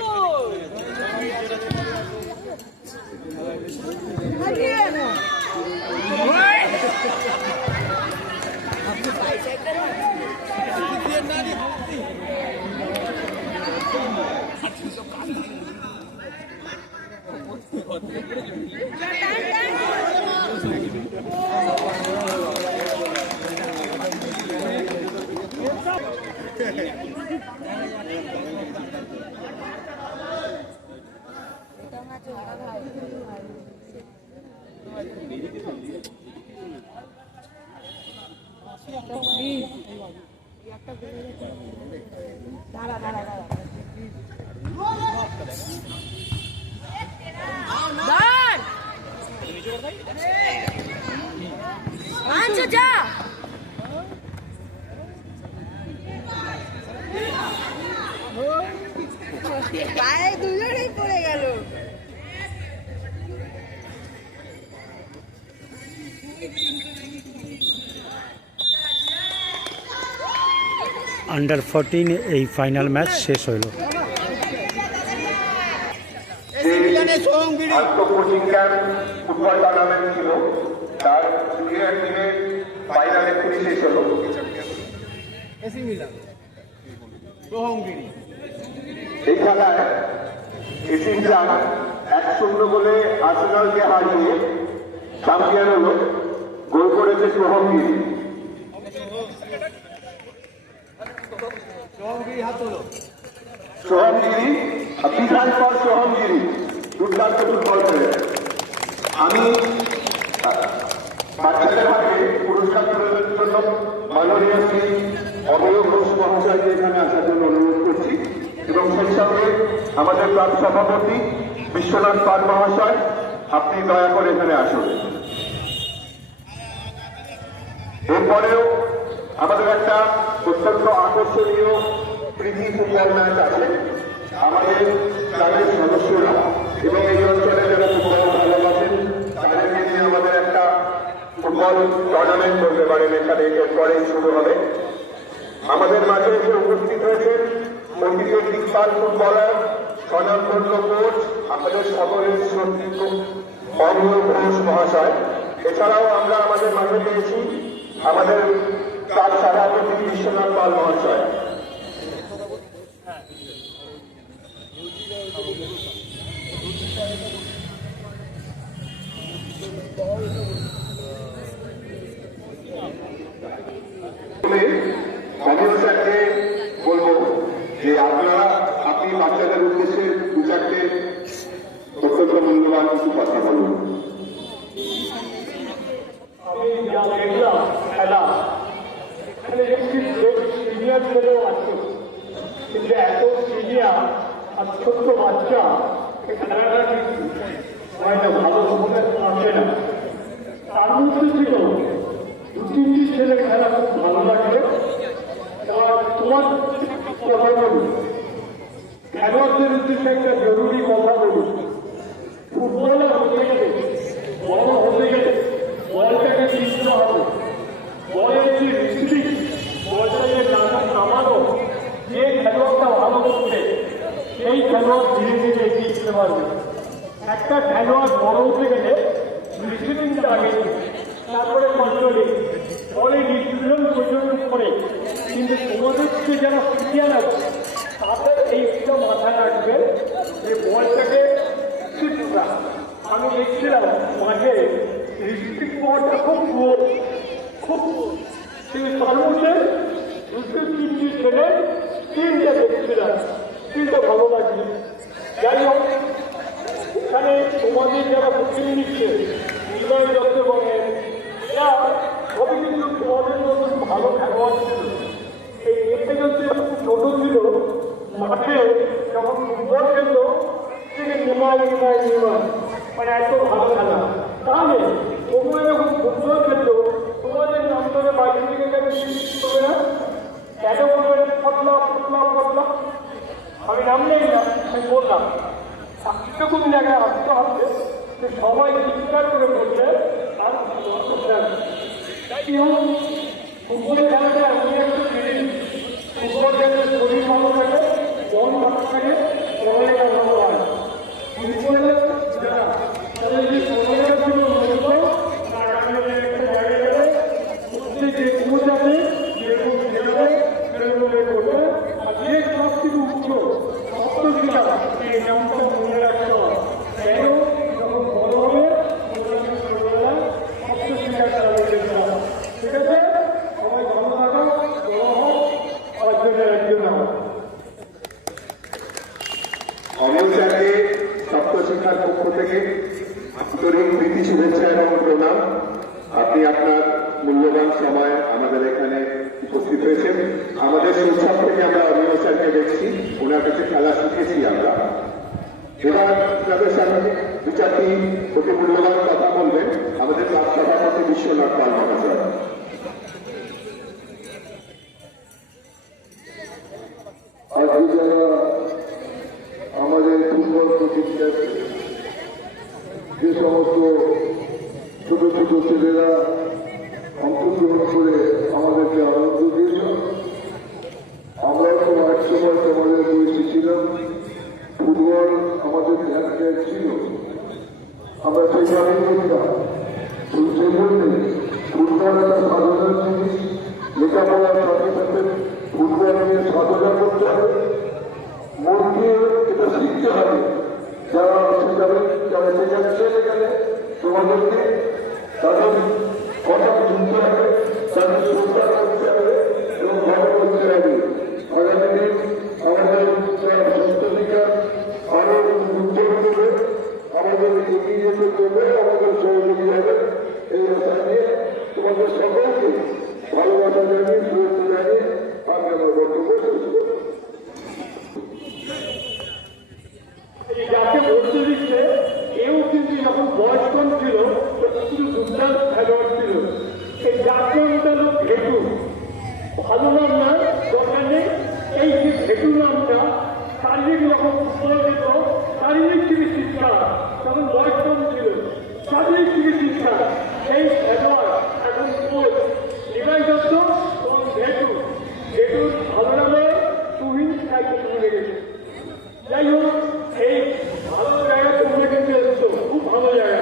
আচ্ছা যা গায়ে দুজনেই পড়ে গেল আন্ডার 14 এই ফাইনাল ম্যাচ শেষ হইল। আন্তঃ কোচিং ক্যাম্প ফুটবল টুর্নামেন্ট ছিল তার জুনিয়র টিমের ফাইনাল এক্ষুনি শেষ হলো। এসি মিলান রোহঙ্গিরি এই খেলায় এসি মিলান 1-0 গোলে আর্সেনালকে হারিয়ে চ্যাম্পিয়ন হলো। গোল করেছে সোহমগিরি। রোহঙ্গিরি হাত হলো সোহমগিরি বিধান পর সোহমগিরি দুর্দান্ত ফুটবল খেলে। আমি বাচ্চাদের হাতে পুরস্কার তুলে জন্য মাননীয় শ্রী অভয় ঘোষ মহাশয়কে এখানে আসার জন্য অনুরোধ করছি এবং সেই সঙ্গে আমাদের ক্লাব সভাপতি বিশ্বনাথ পাল মহাশয়, আপনি দয়া করে এখানে আসুন। এরপরেও আমাদের একটা অত্যন্ত আকর্ষণীয় প্রীতি ফুটবল ম্যাচ আছে। আমাদের ক্লাবের সদস্যরা এবং এই অঞ্চলে যারা ফুটবল ভালোবাসেন তাদেরকে নিয়ে আমাদের একটা ফুটবল টুর্নামেন্ট বলতে পারেন এখানে এরপরেই শুরু হবে। আমাদের মাঝে এসে উপস্থিত হয়েছেন অতীতের দিকপাল ফুটবলার স্বনামধন্য কোচ আমাদের সকলের শ্রদ্ধেয় অভয় ঘোষ মহাশয়। এছাড়াও আমরা আমাদের মাঝে পেয়েছি আমাদের ক্লাব সভাপতি বিশ্বনাথ পাল মহাশয়। অমিয় স্যারকে বলবো যে আপনি বাচ্চাদের উদ্দেশ্যে দু চারটে অত্যন্ত মূল্যবান কিছু কথা বলুন। আমি যা দেখলাম খেলা, এখানে একটি সিনিয়র ছেলেও আছে, কিন্তু এত সিনিয়র আর ছোট্ট বাচ্চা এই খেলাটা কিন্তু হয়তো ভালো সময় আসে না। তার মধ্যে ছিল 2-3টি ছেলে খেলা খুব ভালো লাগবে। এবার তোমার কথা বলুন, খেলোয়াড়দের উদ্দেশ্যে একটা জরুরি কথা বলুন। ফুটবলার হতে গেলে, বড় হতে গেলে বলটাকে চিনতে হবে। বলের যে রিসিভিং, বলটাকে নামানো, যে খেলোয়াড়টা ভালো করছে সেই খেলোয়াড় ধীরে ধীরে এগিয়ে যেতে পারবে। একটা খেলোয়াড় বড় হতে গেলে রিসিভিংটা আগে, তারপরে কন্ট্রোলিং, বলে ডিসিশন পর্যন্ত করে। কিন্তু তোমাদের থেকে যারা সিনিয়র আছে তাদের এইটা মাথায় রাখবে যে বলটাকে চিন্তা। আমি দেখছিলাম মাঝে রিসিভিং পাওয়াটা খুব খুব তার মধ্যে 2-3টি ছেলে তিনটা দেখছিলাম, তিনটা ভালো লাগছে। যাই হোক, এখানে তোমাদের যারা কোচিং নিচ্ছে নির্ণয় করতে পারেন, এরা সবই কিন্তু তোমাদের মধ্যে ভালো খেলোয়াড় ছিল। এই এতে কিন্তু ছোট ছিল, মাঠে যখন ফুটবল খেলতো তিনি নিমায় মানে এত ভালো খেলা। তাহলে তোমরা যখন ফুটবল খেলতো তোমাদের নাম ধরে বাইরে থেকে কেন করবে না? কেন বলবে ফটলা ফটলা ফটলা? আমি নাম নেই না, আমি বললাম এরকম জায়গায় আসতে হবে যে সবাই চিৎকার করে বলছে আর ফুটবল খেলাটা এমন একটা জিনিস, ফুটবল খেলতে শরীর ভালো থাকে, মন ভালো থাকে, পড়ালেখা ভালো হয়। ফুটবলের যারা তাদের যে পড়ালেখার জন্য বাইরে গেলে যে কোচ আছে যেরকম খেলবে সেরকম করবে। আর যে সব থেকে উচ্চ সপ্তশিক্ষা এই নামটা মনে রাখতে হয়। কেন যখন বড় হবে সপ্তশিক্ষা তারা যেতে হবে। ঠিক আছে, সবাই ভালো থাকো, বড় হোক, একজনের একজন হোক। অমিয় স্যারকে সপ্তশিক্ষার পক্ষ থেকে আন্তরিক প্রীতি শুভেচ্ছা এবং প্রণাম। আপনি আপনার মূল্যবান সময় আমাদের এখানে উপস্থিত হয়েছেন। আমাদের শৈশব থেকে আমরা অমিয় স্যারকে দেখছি, ওনার কাছে খেলা শিখেছি আমরা। এবার আপনাদের সামনে দু চারটি অতি মূল্যবান কথা বলবেন আমাদের ক্লাব সভাপতি বিশ্বনাথ পাল মহাশয়। আজকে যারা আমাদের ফুটবল প্রতিষ্ঠাতে যে সমস্ত ছোট ছোট ছেলেরা অংশগ্রহণ করে আমাদেরকে আনন্দ দিয়েছ, আমরা তো এক সময় তোমাদের বয়সী ছিলাম, ফুটবল আমাদের ধ্যান ছিল, আমরা সেইভাবেই করতাম। ফুটবল একটা সাধনার জিনিস, লেখাপড়ার সাথে সাথে ফুটবল নিয়ে সাধনা করতে হবে, মন দিয়ে এটা শিখতে হবে। যারা শেখাবে, যারা শেখাচ্ছে সেখানে তোমাদেরকে তাদের কথা শুনতে হবে, তাদের শ্রদ্ধা করতে হবে এবং ভালো করতে হবে। আগামী দিন আমাদের সন্ততিকা আরো উজ্জ্বল করবে, আমাদের এগিয়ে যেতে করবে, আমাদের সহযোগী হবে। এই আশা নিয়ে তোমাদের সকলকে ভালোবাসা জানিয়ে, শুভেচ্ছা জানিয়ে আমি আমার বক্তব্য শেষ করব। যাকে ভর্তি দিচ্ছে এও কিন্তু যখন বয়স কম ছিল কিন্তু দুর্দান্ত খেলোয়াড় ছিল। এই জাতীয়টা লোক ঘেটু, ভালো নাম না, দরকার নেই। এই যে ঘেটু নামটা শারীরিক রকম ফুটবল দিত, শারীরিক চিকিৎসা, তখন বয়স কম ছিল, শারীরিক চিকিৎসা। এই খেলোয়াড় এখন কোচ নিবাই দত্ত এবং ঘেটু। ঘেটুর ভালো নামে তুহিন সাইকেল চলে গেছে। যাই হোক, এই ভালো জায়গা তোমরা কিন্তু এসেছো, খুব ভালো জায়গা।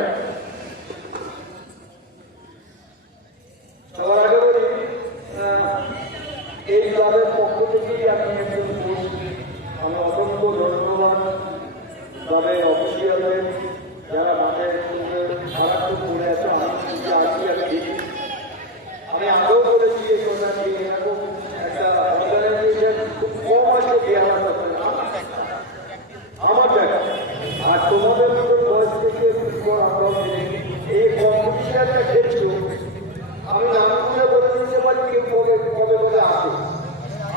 সবার আগে বলি, এই ক্লাবের পক্ষ থেকেই আমি একজন কোচ। আমি অসংখ্য ধন্যবাদ ক্লাবের অফিসিয়ালদের, যারা মাঠের সঙ্গে মারাত্মক করে আছে। আমি কিন্তু আজকে আমি দেখি, আমি আগেও বলেছি এই কথাটি, এরকম একটা অর্গানাইজেশন খুব কম আছে বিহার আমার দেখা। আর তোমাদের মতো বয়স থেকে ফুটবল আমরাও খেলি। এই কম্পিটিশনটা খেলছো, আমি নাম করে বলে দিতে পারি কেউ কবে কবে বলে আসে,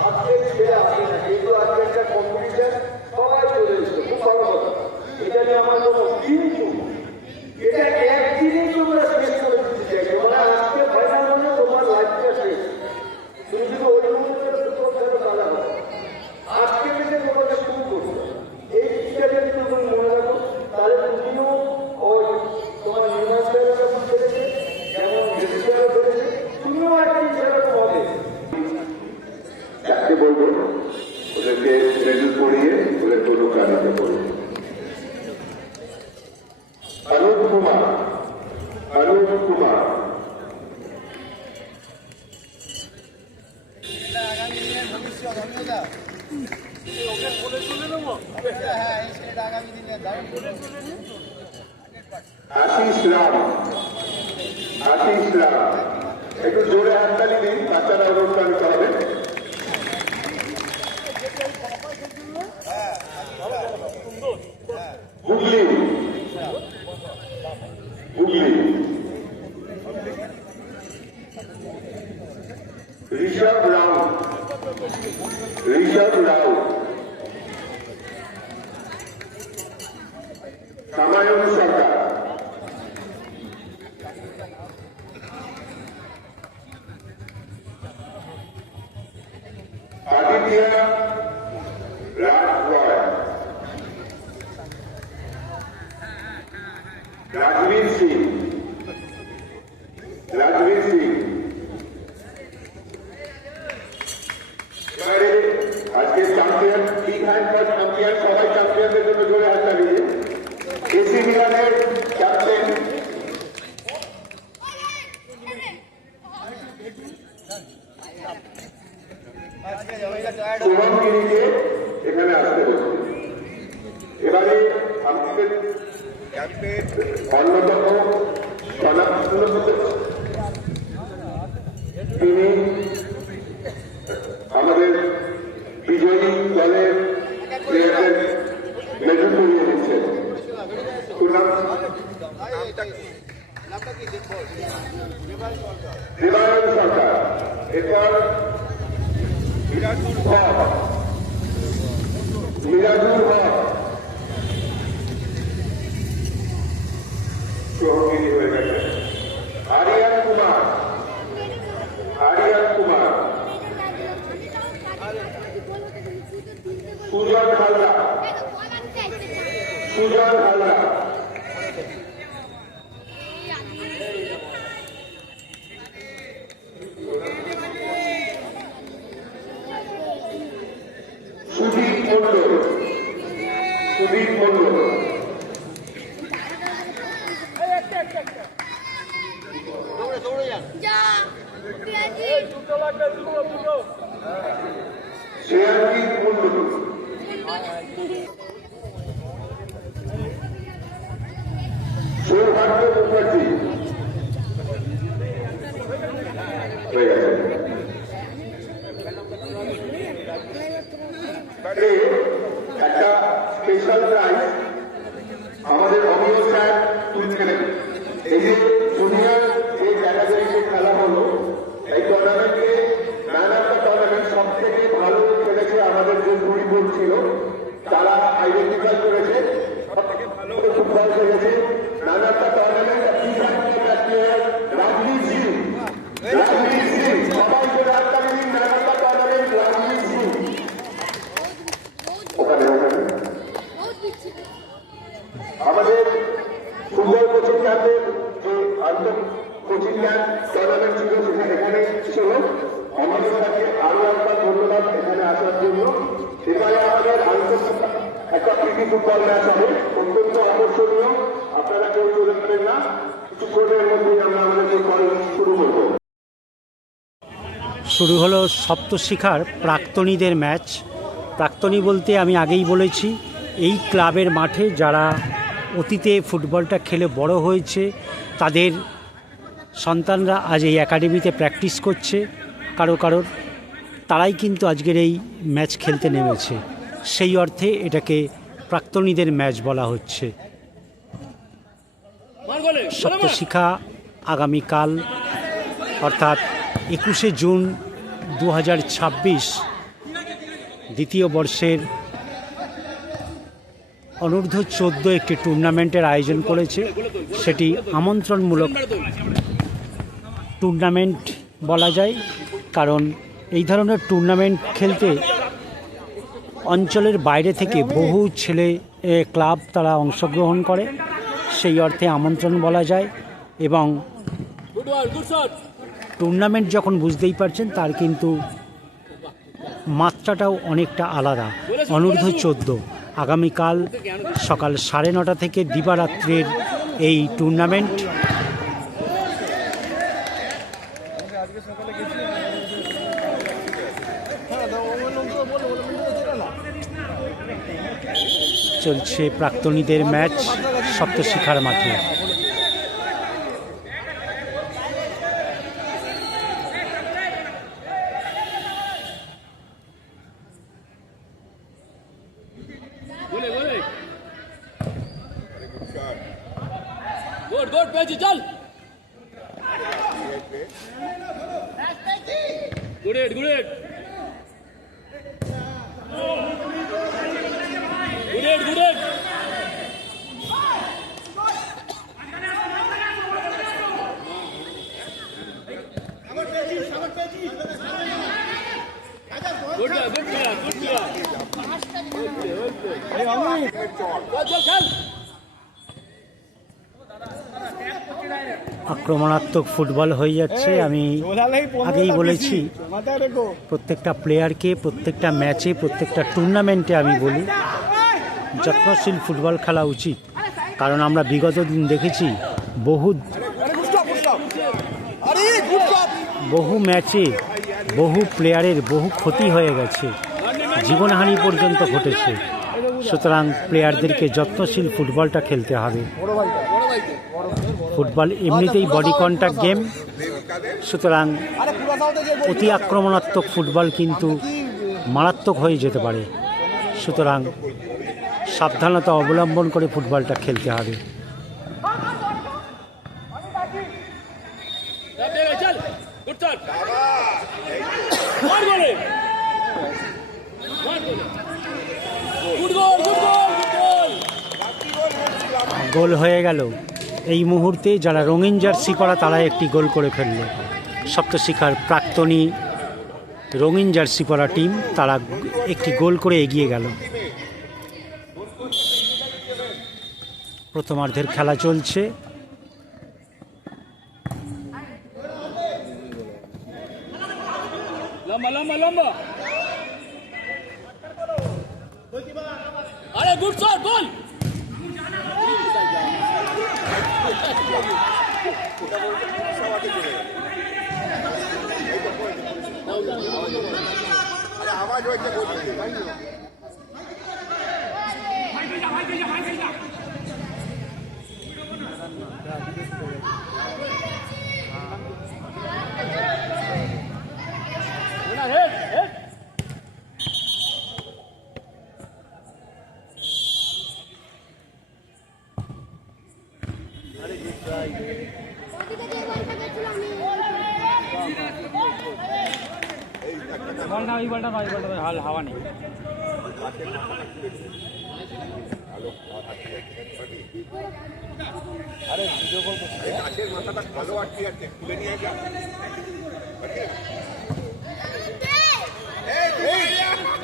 আজকে ছেলে আসে না। যেহেতু আজকে একটা কম্পিটিশন, সবাই চলে এসছো, খুব ভালো কথা। এটা নিয়ে আমার কোনো, কিন্তু এটা একদিনেই তোমরা শেষ করে দিতে চাইছো। মানে আজকে ফাইনাল হলে তোমার লাইফটা শেষ। তুমি যদি ওই মুহূর্তে ফুটবল খেলো তাহলে হবে, আজকে থেকে তোমাকে শুরু করছো। এই জিনিসটা যদি তুমি মনে রাখো, তাহলে তুমিও ওই তোমার নির্মাণ যেমন করেছে, তুমিও একদিন সেরকম হবে। যাকে বলবো ওদেরকে মেডেল পড়িয়ে ওদের কোনো কারণে বলবো। অনুপ কুমার, অনুপ কুমার। আশিস রাম, আশিস রাম। একটু জোরে হাততালি দিন, বাচ্চারা অনুষ্ঠান করবে। হুগলি, হুগলি। ঋষভ রাও, ঋষভ রাও। সামায়ন সরকার, আদিত্য রাজ রয়, রাজবীর সিং, রাজবীর সিং। এবারে আজকে চ্যাম্পিয়ন, লিগ হ্যান্ডবল চ্যাম্পিয়ন, সবাই চ্যাম্পিয়নদের জন্য জোরে হাত তালিয়ে। এসি মিলানের ক্যাপ্টেন শুভম গিরিকে এখানে আসতে হচ্ছে। এবারে আমাদের অন্যতম তিনি আমাদের বিজয়ী দলের প্লেয়ারদের মেডেল করিয়ে দিচ্ছেন। দেবায়ন সরকার, এরপর মিরাজুল হক, মিরাজুল হক সহযোগী হয়ে গেছে। আরিয়ান কুমার, আরিয়ান কুমার। সুজন হালদার, সুজন হালদার। সুদীপ মন্ডল, সুদীপ মন্ডল। যা সৌভাগ্য মুখার্জি হয়ে গেছে। একটা স্পেশাল প্রাইজ আমাদের অমিয় স্যার তুলছেন। এই যে জুনিয়র যে ক্যাটাগরিতে খেলা হলো, এই টুর্নামেন্টে ম্যান অফ দ্য টুর্নামেন্ট সব থেকে ভালো খেলেছে আমাদের যে জুরিপুর ছিল, তারা আইডেন্টিফাই করেছে সব থেকে ভালো ফুটবল খেলেছে। Man of the tournament Rajneet Singh, Rajneet Singh, সবাইকে রাজনীতি man of the tournament Rajneet Singh. ওখানে আমাদের ফুটবল কোচিং ক্যাম্পের যে আন্তঃ কোচিং ক্যাম্প টুর্নামেন্ট ছিল, সেখানে এখানে ছিল। আমাদের কাছে আরো একবার ধন্যবাদ এখানে আসার জন্য। এবারে আমাদের একটা প্রীতি ফুটবল ম্যাচ হবে, অত্যন্ত আকর্ষণীয়। আপনারা কেউ চলে যাবেন না, কিছুক্ষণের মধ্যেই আমরা আমাদের শুরু করব। শুরু হলো সপ্তশিখার প্রাক্তনীদের ম্যাচ। প্রাক্তনী বলতে আমি আগেই বলেছি, এই ক্লাবের মাঠে যারা অতীতে ফুটবলটা খেলে বড় হয়েছে, তাদের সন্তানরা আজ এই একাডেমিতে প্র্যাকটিস করছে। কারোর তারাই কিন্তু আজকের এই ম্যাচ খেলতে নেমেছে। সেই অর্থে এটাকে প্রাক্তনীদের ম্যাচ বলা হচ্ছে। সপ্তশিখা আগামীকাল অর্থাৎ 21শে জুন 2026 দ্বিতীয় বর্ষের অনূর্ধ্ব 14 একটি টুর্নামেন্টের আয়োজন করেছে। সেটি আমন্ত্রণমূলক টুর্নামেন্ট বলা যায়, কারণ এই ধরনের টুর্নামেন্ট খেলতে অঞ্চলের বাইরে থেকে বহু ছেলে ক্লাব তারা অংশগ্রহণ করে। সেই অর্থে আমন্ত্রণ বলা যায়। এবং টুর্নামেন্ট যখন বুঝতেই পারছেন, তার কিন্তু মাত্রাটাও অনেকটা আলাদা। অনূর্ধ্ব 14 আগামীকাল সকাল 9:30 থেকে দিবারাত্রির এই টুর্নামেন্ট। চলছে প্রাক্তনীদের ম্যাচ সপ্তশিখার মাঠে। गुड पेजी चल good hit good hit good hit good hit good player चल खेल আক্রমণাত্মক ফুটবল হয়ে যাচ্ছে। আমি আগেই বলেছি, প্রত্যেকটা প্লেয়ারকে প্রত্যেকটা ম্যাচে প্রত্যেকটা টুর্নামেন্টে আমি বলি যত্নশীল ফুটবল খেলা উচিত। কারণ আমরা বিগত দিন দেখেছি বহু ম্যাচে বহু প্লেয়ারের বহু ক্ষতি হয়ে গেছে, জীবনহানি পর্যন্ত ঘটেছে। সুতরাং প্লেয়ারদেরকে যত্নশীল ফুটবলটা খেলতে হবে। ফুটবল এমনিতেই বডি কন্ট্যাক্ট গেম, সুতরাং অতি আক্রমণাত্মক ফুটবল কিন্তু মারাত্মক হয়ে যেতে পারে। সুতরাং সাবধানতা অবলম্বন করে ফুটবলটা খেলতে হবে। গোল হয়ে গেল। এই মুহূর্তে যারা রঙিন জার্সি পরা তারা একটি গোল করে ফেলল। সপ্তশিখার প্রাক্তনী রঙিন জার্সি পরা টিম তারা একটি গোল করে এগিয়ে গেল। প্রথমার্ধের খেলা চলছে। लंबा लंबा लंबा अरे गुड शॉट गोल आवाज বল না, ওই বলটা হাওয়া নেই।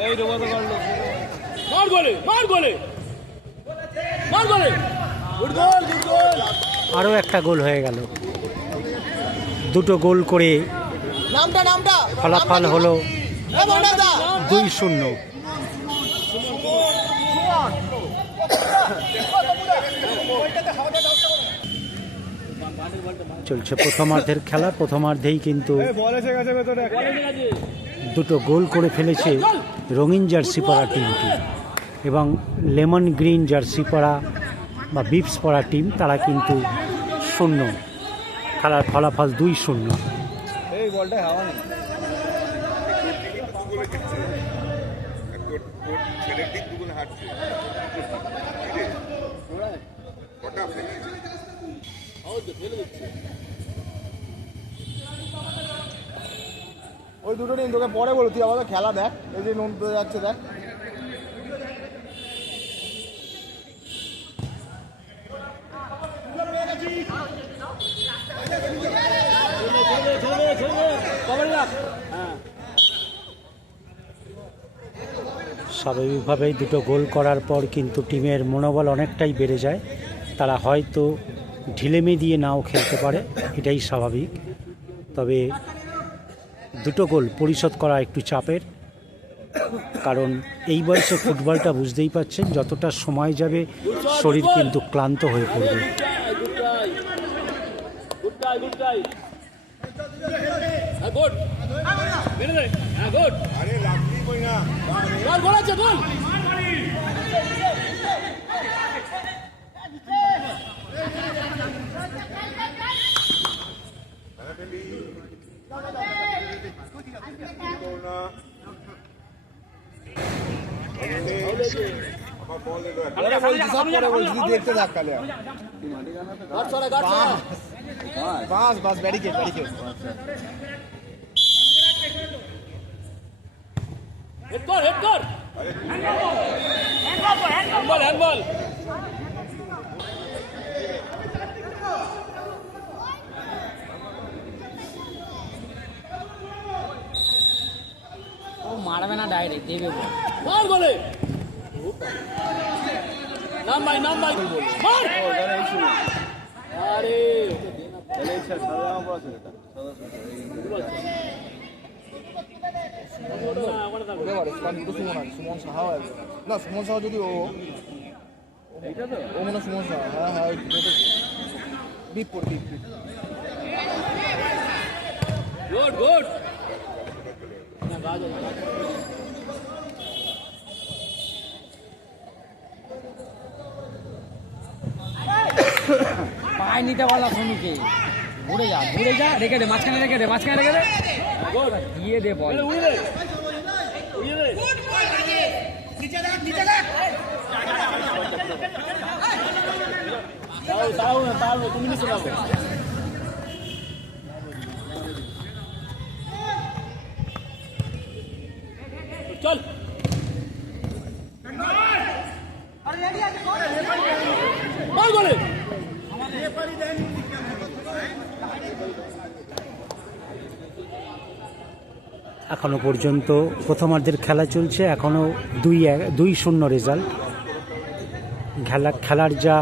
এই দেবো তো করলো, মার গোলে, মার গোলে, মার গোলে, গুড গোল, গুড গোল। আরও একটা গোল হয়ে গেল। দুটো গোল করে ফলাফল হলো 2-0। চলছে প্রথমার্ধের খেলা। প্রথমার্ধেই কিন্তু দুটো গোল করে ফেলেছে রঙিন জার্সি পরা টিমটি, এবং লেমন গ্রিন জার্সি পরা বা বিপস পরা টিম তারা কিন্তু 0। খেলার ফলাফল 2-0। এই বলটা হাওয়া নেই। ছেলের দিক দুগুণ হাঁটছে ওই দুটো নিন, তোকে পরে বলো, তুই আবার খেলা দেখ। এই যে নুন তো যাচ্ছে দেখ। স্বাভাবিকভাবেই দুটো গোল করার পর কিন্তু টিমের মনোবল অনেকটাই বেড়ে যায়। তারা হয়তো ঢিলেমি দিয়ে নাও খেলতে পারে, এটাই স্বাভাবিক। তবে দুটো গোল পরিশোধ করা একটু চাপের, কারণ এই বয়সে ফুটবলটা বুঝতেই পারছেন, যতটা সময় যাবে শরীর কিন্তু ক্লান্ত হয়ে পড়বে। আরে লাগতেই কই না দেখতে থাক কালে বাস বাস ব্যারিকেড ব্যারিকেড। হেড কর, হেড কর, হ্যান্ডবল, হ্যান্ডবল। ও মারবে না, ডাইরেক্ট দেবে বল। মার গোলে, নাম ভাই, নাম ভাই, মার। আরে সুমন সাহা না, সুমন সাহা যদি ও মনে সুমন সাহা, হ্যাঁ হ্যাঁ বিপ পড় বিপ। Good good. পায়ে নিতে বলা সোনুকে, ঘুরে যা, ঘুরে যা, রেখে দে, মাঝখানে রেখে দে, মাঝখানে রেখে দে, দিয়ে দে বল। উড়ে দে, উড়ে দে। দাও না, দাও না, তুমি নিচে যাবে। চল, মার গোলে। এখনো পর্যন্ত প্রথমার্ধের খেলা চলছে, এখনও 2-0 রেজাল্ট। খেলার যা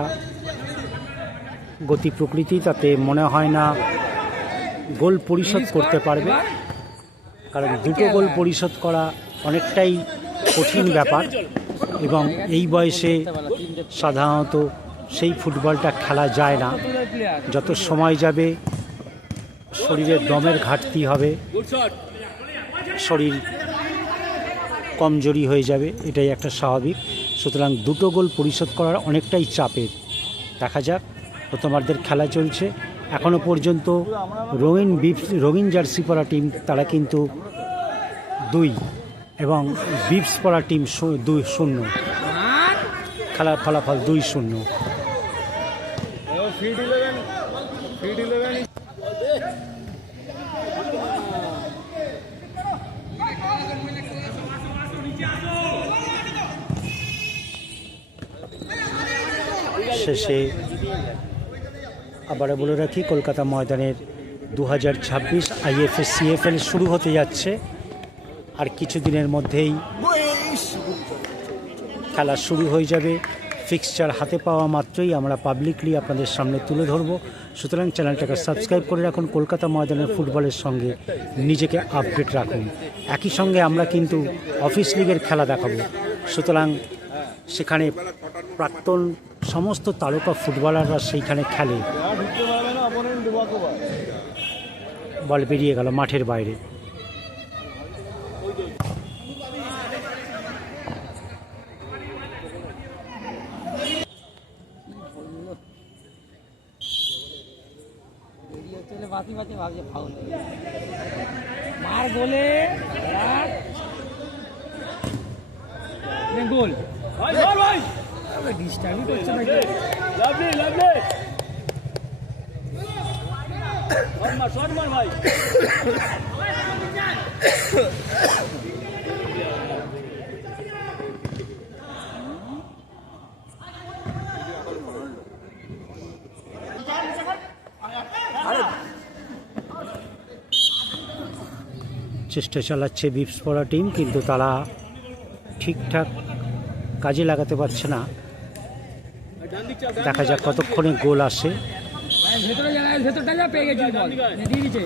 গতি প্রকৃতি, তাতে মনে হয় না গোল পরিশোধ করতে পারবে, কারণ দুটো গোল পরিশোধ করা অনেকটাই কঠিন ব্যাপার, এবং এই বয়সে সাধারণত সেই ফুটবলটা খেলা যায় না। যত সময় যাবে শরীরের দমের ঘাটতি হবে, গুড শট। শরীর কমজোরি হয়ে যাবে, এটাই একটা স্বাভাবিক। সুতরাং দুটো গোল পরিশোধ করার অনেকটাই চাপের। দেখা যাক, প্রথমার্ধের খেলা চলছে। এখনও পর্যন্ত রঙিন জার্সি পরা টিম তারা কিন্তু 2 এবং বিপস পরা টিম 2-0। খেলার ফলাফল 2-0। শেষে আবারও বলে রাখি, কলকাতা ময়দানের 2026 IFA CFL শুরু হতে যাচ্ছে। আর কিছুদিনের মধ্যেই খেলা শুরু হয়ে যাবে। ফিক্সচার হাতে পাওয়া মাত্রই আমরা পাবলিকলি আপনাদের সামনে তুলে ধরব। সুতরাং চ্যানেলটাকে সাবস্ক্রাইব করে রাখুন, কলকাতা ময়দানের ফুটবলের সঙ্গে নিজেকে আপডেট রাখুন। একই সঙ্গে আমরা কিন্তু অফিস লিগের খেলা দেখাবো। সুতরাং সেখানে প্রাক্তন সমস্ত তারকা ফুটবলাররা সেইখানে খেলে। বল বেরিয়ে গেল মাঠের বাইরে। মার গোলে গোল ডিস্টার্বই করছে নাকি? চেষ্টা চালাচ্ছে বিপস পড়া টিম, কিন্তু তারা ঠিকঠাক কাজে লাগাতে পারছে না। দেখা যাক কতক্ষণে গোল আসে। ভেতরটা যা পেয়ে গেছি দিয়ে দিচ্ছে।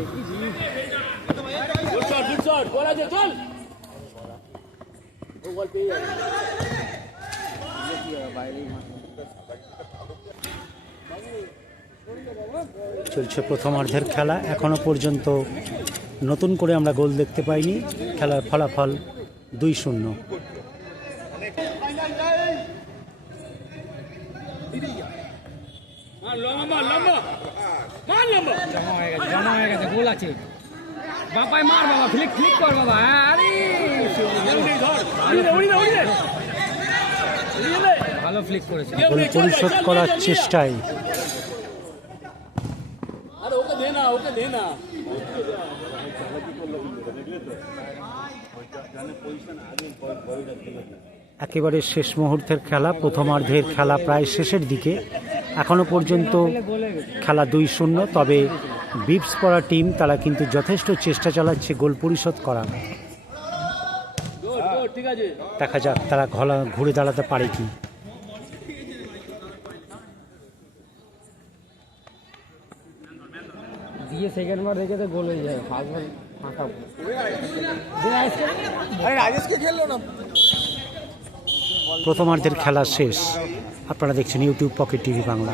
চলছে প্রথমার্ধের খেলা। এখনো পর্যন্ত নতুন করে আমরা গোল দেখতে পাইনি। খেলার ফলাফল 2-0। জানা হয়ে গেছে, গোল আছে। বাবাই মার বাবা, ফ্লিক কর বাবা। আরে ভালো ফ্লিক করেছে। গোল পরিশোধ করার চেষ্টায় একেবারে শেষ মুহূর্তের খেলা। প্রথমার্ধের খেলা প্রায় শেষের দিকে। এখনো পর্যন্ত খেলা 2-0। তবে বিপস পড়া টিম তারা কিন্তু যথেষ্ট চেষ্টা চালাচ্ছে গোল পরিশোধ করার। দেখা যাক তারা ঘুরে দাঁড়াতে পারে কি। দিয়ে সেকেন্ড বার রেখে গোল হয়ে যায়। ফার্স্ট বার ফাঁকা। প্রথমার্ধের খেলা শেষ। আপনারা দেখছেন ইউটিউব পকেট টিভি বাংলা।